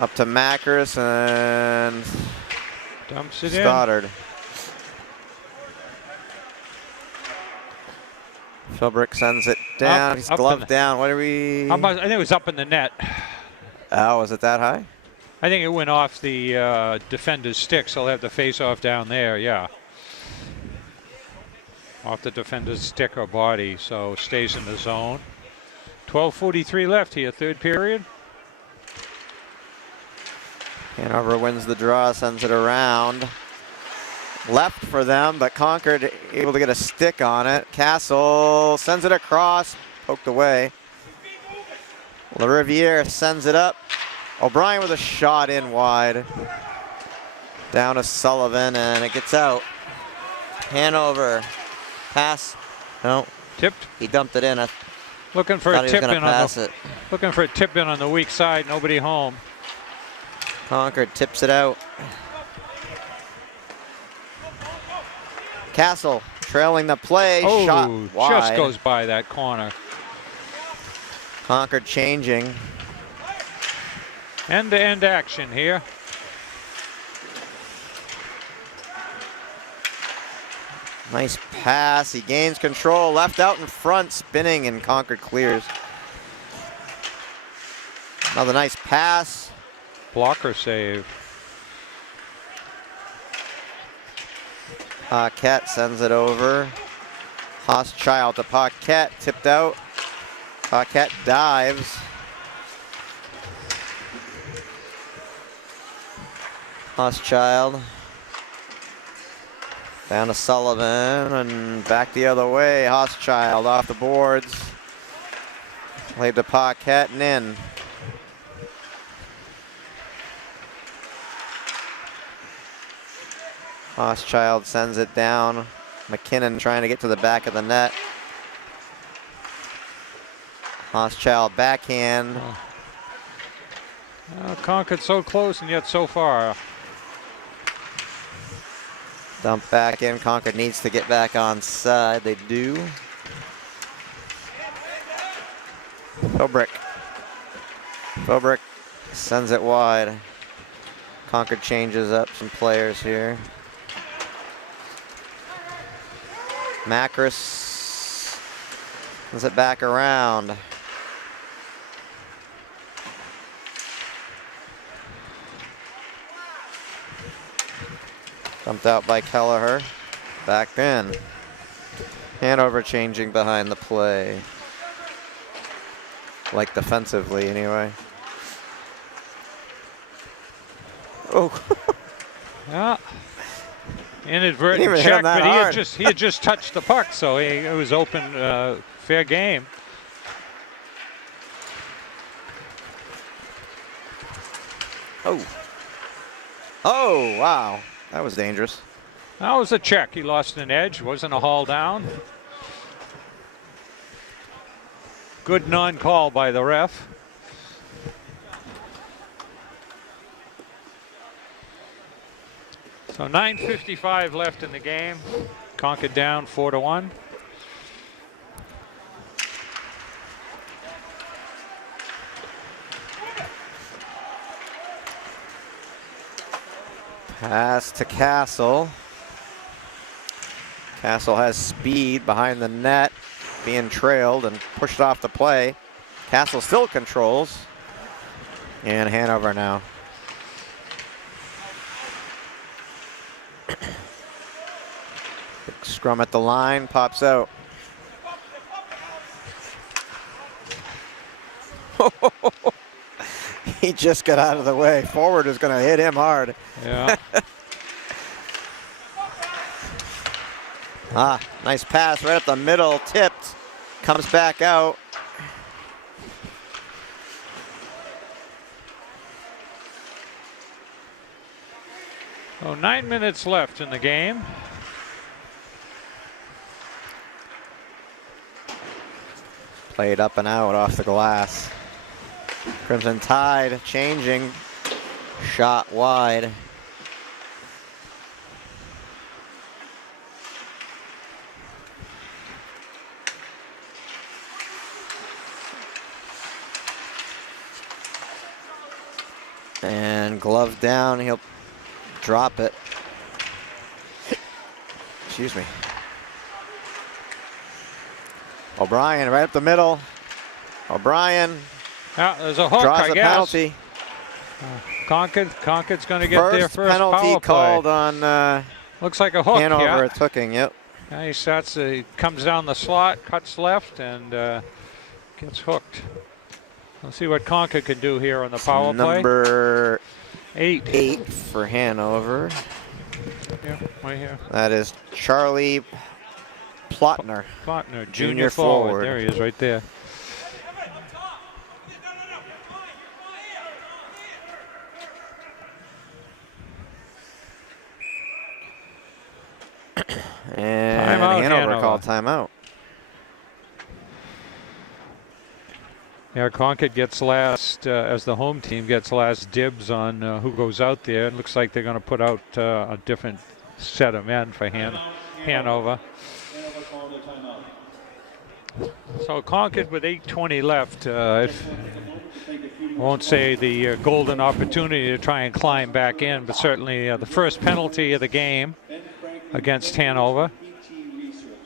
Up to Macris and dumps it Stoddard. Philbrick sends it down. He's gloved down. What are we? I think it was up in the net. Oh, was it that high? I think it went off the defender's stick, so he'll have the face-off down there, yeah. Off the defender's stick or body, so stays in the zone. 12:43 left here, third period. Hanover wins the draw, sends it around. Left for them, but Concord able to get a stick on it. Castle sends it across, poked away. LaRiviere sends it up. O'Brien with a shot in wide. Down to Sullivan, and it gets out. Hanover, pass, no. Tipped. He dumped it in. Looking for a tip in on the, looking for a tip in on the weak side, nobody home. Concord tips it out. Castle trailing the play, shot wide. Just goes by that corner. Concord changing. End-to-end action here. Nice pass, he gains control, left out in front, spinning, and Concord clears. Another nice pass. Blocker save. Paquette sends it over. Hochschild to Paquette, tipped out. Paquette dives. Hochschild. Down to Sullivan and back the other way. Hochschild off the boards. Played to Paquette and in. Hochschild sends it down. McKinnon trying to get to the back of the net. Hochschild backhand. Concord so close and yet so far. Dump back in. Concord needs to get back on side. They do. Philbrick. Philbrick sends it wide. Concord changes up some players here. Macris sends it back around. Dumped out by Kelleher. Back in. Hanover changing behind the play. Like defensively anyway. Oh. Yeah. Inadvertent check, but he had just touched the puck, so it was open, fair game. Oh. Oh, wow. That was dangerous. That was a check. He lost an edge. Wasn't a haul down. Good non-call by the ref. So 9:55 left in the game. Concord down 4-1. Pass to Castle. Castle has speed behind the net, being trailed and pushed off the play. Castle still controls. And Hanover now. Big scrum at the line, pops out. He just got out of the way. Forward is going to hit him hard. Yeah. Nice pass right up the middle, tipped, comes back out. So 9 minutes left in the game. Played up and out off the glass. Crimson Tide changing. Shot wide. And glove down, he'll drop it. Excuse me. O'Brien right up the middle. O'Brien Yeah, there's a hook, draws I a guess. penalty. Concord's going to get their first penalty power play. called on Looks like a hook. Hanover. Yeah. It's hooking. Yep. Yeah, he starts. He comes down the slot, cuts left, and gets hooked. Let's see what Concord can do here on the power play. Number 8 for Hanover. Yeah, right here. That is Charlie Plotner. Plotner, Junior junior forward. forward. There he is, right there. And Timeout, Hanover Hanover. called timeout. Yeah, Concord gets last, as the home team gets last dibs on who goes out there. It looks like they're going to put out a different set of men for Hanover. Hanover called a timeout. So Concord with 8:20 left. I won't say the golden opportunity to try and climb back in, but certainly the first penalty of the game against Hanover.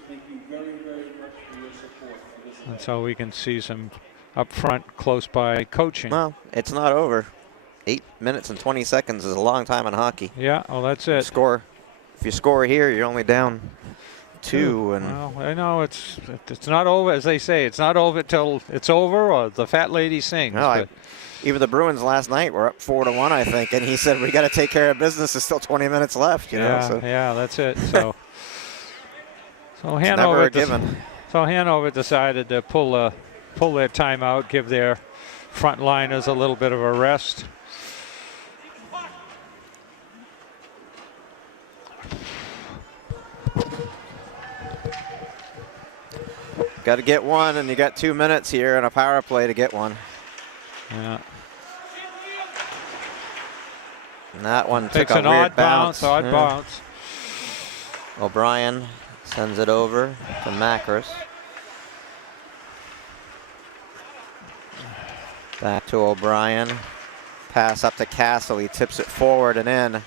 Thank you very, very much for your support for this. And so we can see some up front, close by coaching. Well, it's not over. 8 minutes and 20 seconds is a long time in hockey. Yeah, well, that's it. If you score here, you're only down 2. And well, I know it's not over, as they say. It's not over till it's over, or the fat lady sings. no, even the Bruins last night were up 4-1, I think, and he said we got to take care of business. There's still 20 minutes left. You know, yeah, so yeah, that's it. So, so it's never Hanover, a given. so Hanover decided to pull their timeout, give their front liners a little bit of a rest. Got to get one, and you got 2 minutes here on a power play to get one. Yeah. And that one took Takes a an weird odd bounce. Odd Yeah. bounce. O'Brien sends it over to Macris. Back to O'Brien. Pass up to Castle. He tips it forward and in.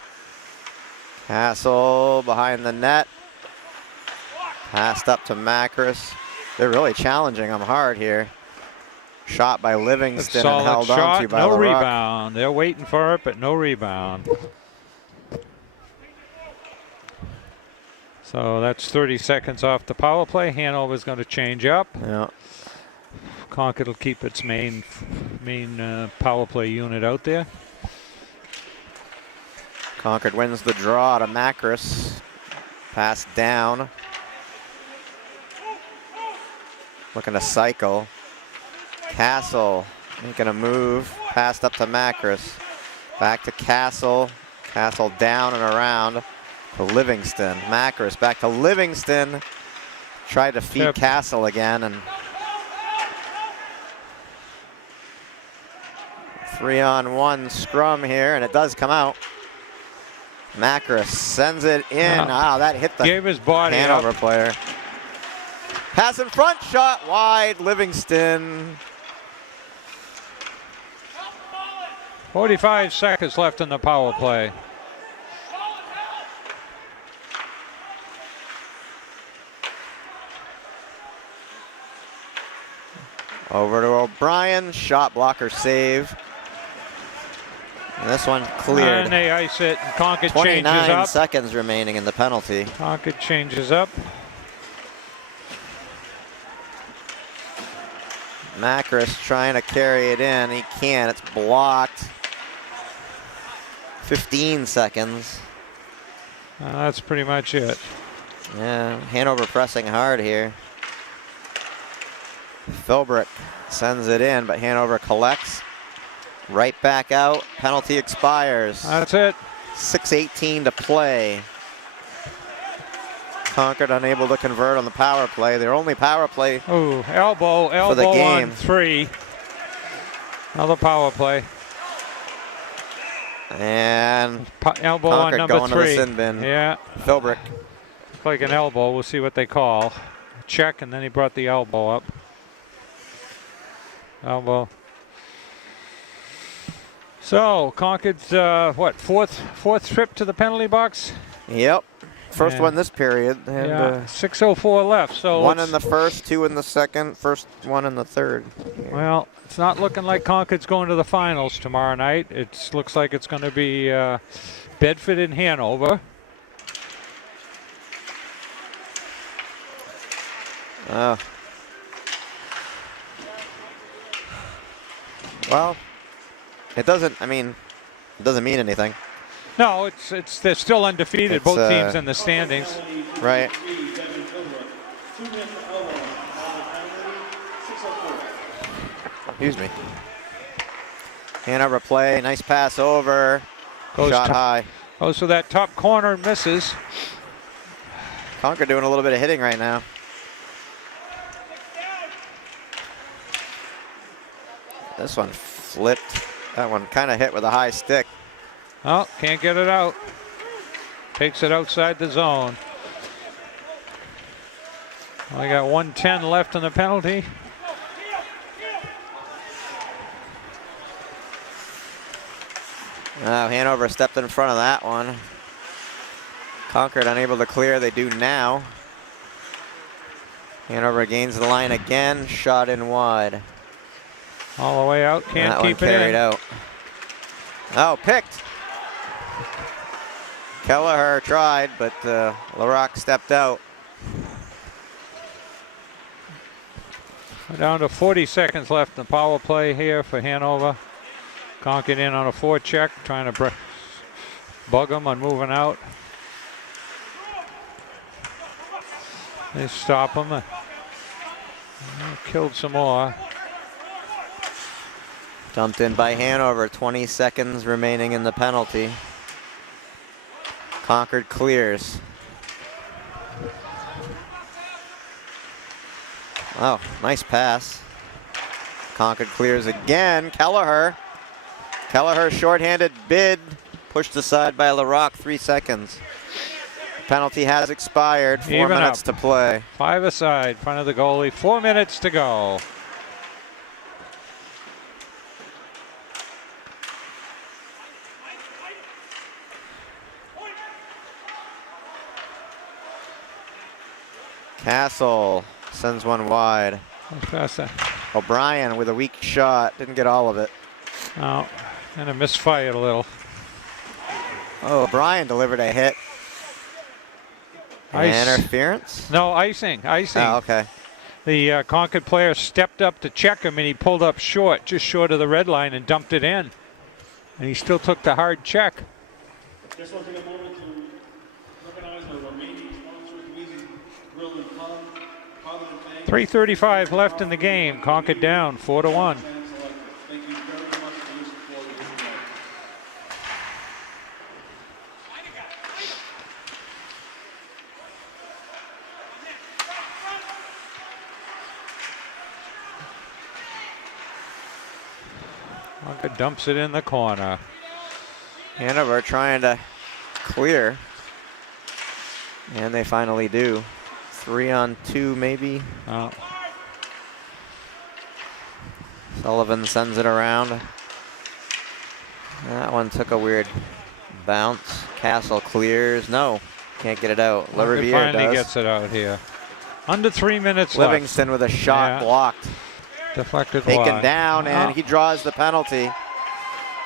Castle behind the net. Passed up to Macris. They're really challenging him hard here. Shot by Livingston and Solid held shot, on to by no LaRock. rebound. They're waiting for it, but no rebound. So that's 30 seconds off the power play. Hanover's going to change up. Yeah. Concord will keep its main power play unit out there. Concord wins the draw to Macris. Pass down. Looking to cycle. Castle making a move. Passed up to Macris. Back to Castle. Castle down and around to Livingston. Macris back to Livingston. Tried to feed Castle again, and 3-on-1 scrum here, and it does come out. Macris sends it in. Wow, that hit the Gave his body Hanover up. player. Pass in front, shot wide, Livingston. 45 seconds left in the power play. Over to O'Brien, shot blocker save. And this one cleared. And they ice it, and Concord 29 changes up. seconds remaining in the penalty. Concord changes up. Macris trying to carry it in. He can't. It's blocked. 15 seconds. That's pretty much it. Yeah, Hanover pressing hard here. Philbrick sends it in, but Hanover collects. Right back out. Penalty expires. That's it. 6:18 to play. Concord unable to convert on the power play. Their only power play. Oh, elbow for the game. On 3. Another power play. And elbow Concord on number going 3. to the sin bin. Yeah. Philbrick. Looked like an elbow. We'll see what they call. Check, and then he brought the elbow up. Elbow. So Concord's fourth trip to the penalty box. Yep. First one this period. And, yeah. 6:04 left. So one in the first, 2 in the second, first one in the third. Well, it's not looking like Concord's going to the finals tomorrow night. It looks like it's going to be Bedford and Hanover. Well, it doesn't mean anything. No, they're still undefeated, both teams in the standings. Right. Excuse me. Hanover play, nice pass over. Shot high. Goes for that top corner, misses. Concord doing a little bit of hitting right now. This one flipped. That one kind of hit with a high stick. Oh, can't get it out. Takes it outside the zone. Only got 1:10 left in the penalty. Hanover stepped in front of that one. Concord unable to clear. They do now. Hanover gains the line again. Shot in wide. All the way out. Can't keep it in. Carried out. Oh, picked. Kelleher tried, but LaRock stepped out. We're down to 40 seconds left in the power play here for Hanover. Concord in on a forecheck, trying to bug them on moving out. They stop them. Killed some more. Dumped in by Hanover. 20 seconds remaining in the penalty. Concord clears. Oh, nice pass. Concord clears again. Kelleher shorthanded bid. Pushed aside by LaRock. 3 seconds. Penalty has expired. 4 minutes to play. 5 aside, front of the goalie. 4 minutes to go. Castle sends one wide. O'Brien with a weak shot. Didn't get all of it. Oh, and a misfired a little. Oh, O'Brien delivered a hit. Interference? No, icing. Oh, okay. The Concord player stepped up to check him, and he pulled up short, just short of the red line, and dumped it in. And he still took the hard check. Just want to take a moment to recognize the remaining sponsors, Louisiana Grill and Pub, 3:35 left in the game. Concord down 4-1. Thank you very much for your support. Concord dumps it in the corner. Hanover trying to clear. And they finally do. 3-on-2 maybe. Oh. Sullivan sends it around. That one took a weird bounce. Castle clears. No, can't get it out. LaRiviere finally does. Gets it out here. Under 3 minutes left. Livingston with a shot blocked. Deflected Taken wide. down, and he draws the penalty.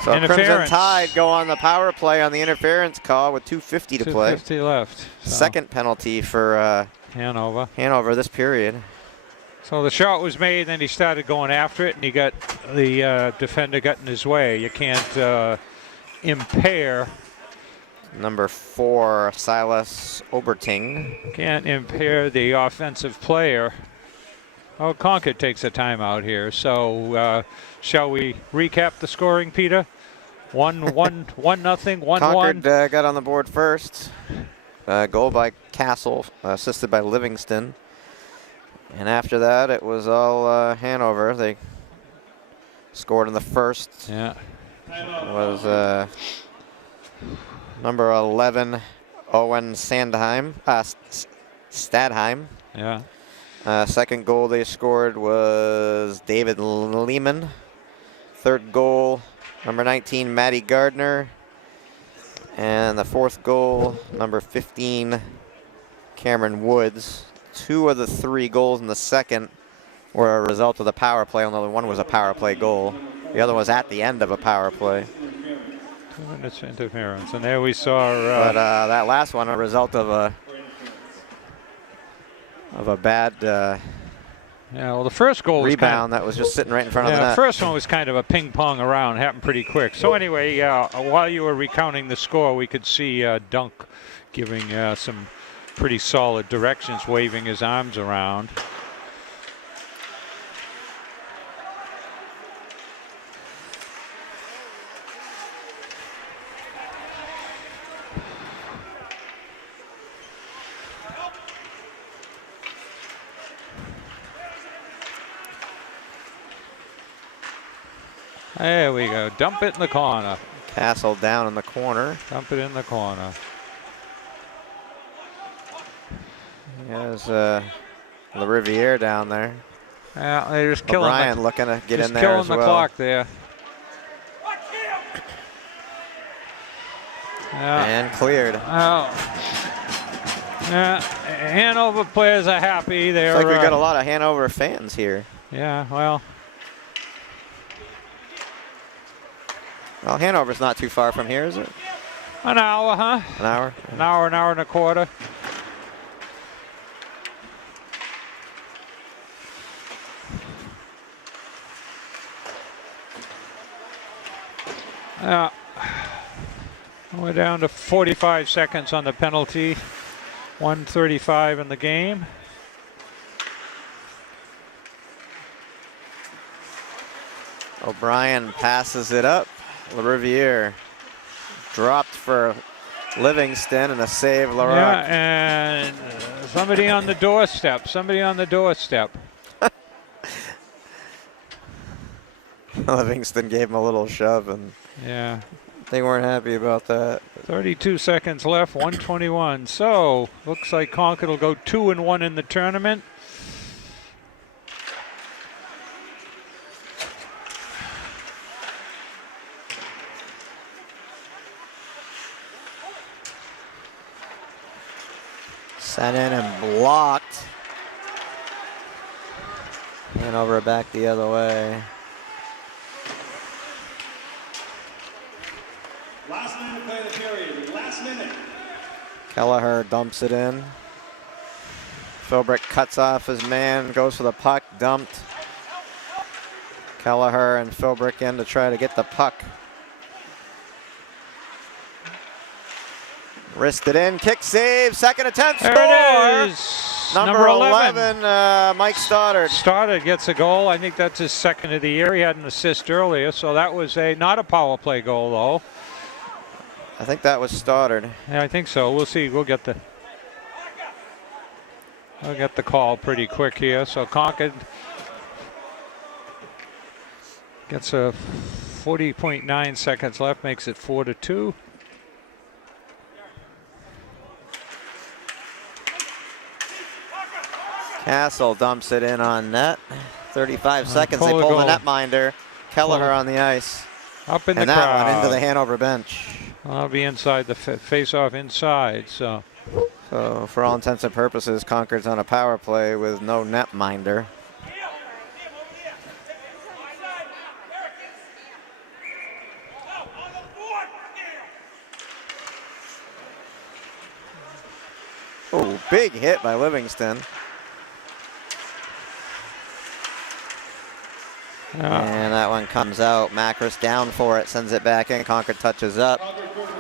So Crimson Tide go on the power play on the interference call with 2:50 to play. 2:50 left. So. Second penalty for Hanover this period. So the shot was made, then he started going after it, and he got the defender got in his way. You can't impair. Number 4, Silas Oberting. Can't impair the offensive player. Oh, Concord takes a timeout here. So shall we recap the scoring, Peter? 1-0, 1-1. Concord got on the board first. Goal by Castle, assisted by Livingston. And after that, it was all Hanover. They scored in the first. Yeah. It was number 11, Owen Stadheim. Yeah. Second goal they scored was David Lehman. Third goal, number 19, Matty Gardner. And the fourth goal, number 15, Cameron Woods. 2 of the 3 goals in the second were a result of the power play, although one was a power play goal. The other was at the end of a power play. 2 minutes interference, and there we saw. But that last one, a result of a bad yeah, well, the first goal was rebound that was just sitting right in front of the net. The first one was kind of a ping-pong around, happened pretty quick. So anyway, while you were recounting the score, we could see Dunk giving some pretty solid directions, waving his arms around. There we go. Dump it in the corner. Castle down in the corner. Dump it in the corner. There's LaRiviere down there. Yeah, they're just killing. O'Brien looking to get in there as well. Killing the clock there. Yeah. And cleared. Oh. Yeah, Hanover players are happy. They're like we've got a lot of Hanover fans here. Yeah, well. Well, Hanover's not too far from here, is it? An hour, huh? An hour? An hour and a quarter. We're down to 45 seconds on the penalty. 1:35 in the game. O'Brien passes it up. LaRiviere dropped for Livingston and a save. Larocque. Yeah, and somebody on the doorstep. Somebody on the doorstep. Livingston gave him a little shove, and yeah, they weren't happy about that. 32 seconds left, 1:21. So looks like Concord will go 2-1 in the tournament. Sent in and blocked. Hanover back the other way. Last minute to play the period. Last minute. Kelleher dumps it in. Philbrick cuts off his man, goes for the puck, dumped. Kelleher and Philbrick in to try to get the puck. Wristed in, kick save, second attempt, score! There it is. Number 11, Mike Stoddard. Stoddard gets a goal. I think that's his second of the year. He had an assist earlier, so that was not a power play goal, though. I think that was Stoddard. Yeah, I think so. We'll see. We'll get the call pretty quick here. So Concord gets a 40.9 seconds left, makes it 4-2. Castle dumps it in on net. 35 seconds. They pull the pull the goal. netminder. Kelleher on the ice. Up in the And that crowd. one into the Hanover bench. I'll be inside the face-off inside. So For all intents and purposes, Concord's on a power play with no netminder. Oh, big hit by Livingston. And that one comes out. Macris down for it, sends it back in. Concord touches up.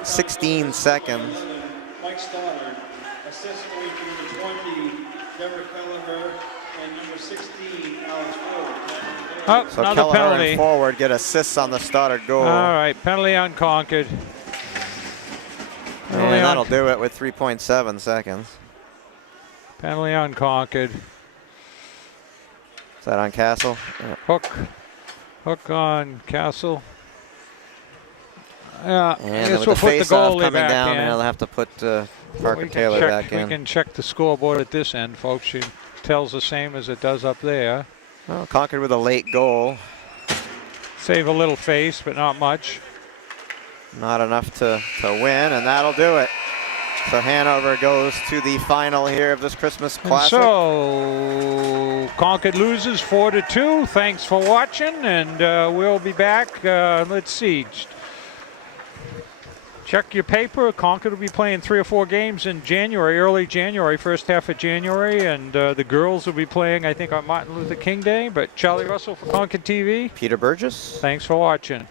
16 seconds. Mike Stoddard, assist going to number 20, Derek Kelleher, and number 16, Alex Ford. oh, So another Kelleher penalty. and forward get assists on the Stoddard goal. All right, penalty on Concord. And that'll do it with 3.7 seconds. Penalty on Concord. Is that on Castle? Yeah. Hook on Castle. Yeah, I And guess with we'll the put the face-off goalie coming back down, in. they'll have to put Parker We Taylor can back check, in. we can check the scoreboard at this end, folks. It tells the same as it does up there. Well, Concord with a late goal. Save a little face, but not much. Not enough to win, and that'll do it. So Hanover goes to the final here of this Christmas And Classic. so Concord loses 4-2. Thanks for watching, and we'll be back. Let's see. Check your paper. Concord will be playing 3 or 4 games in January, early January, first half of January, and the girls will be playing, I think, on Martin Luther King Day. But Charlie Russell for ConcordTV. Peter Burgess. Thanks for watching.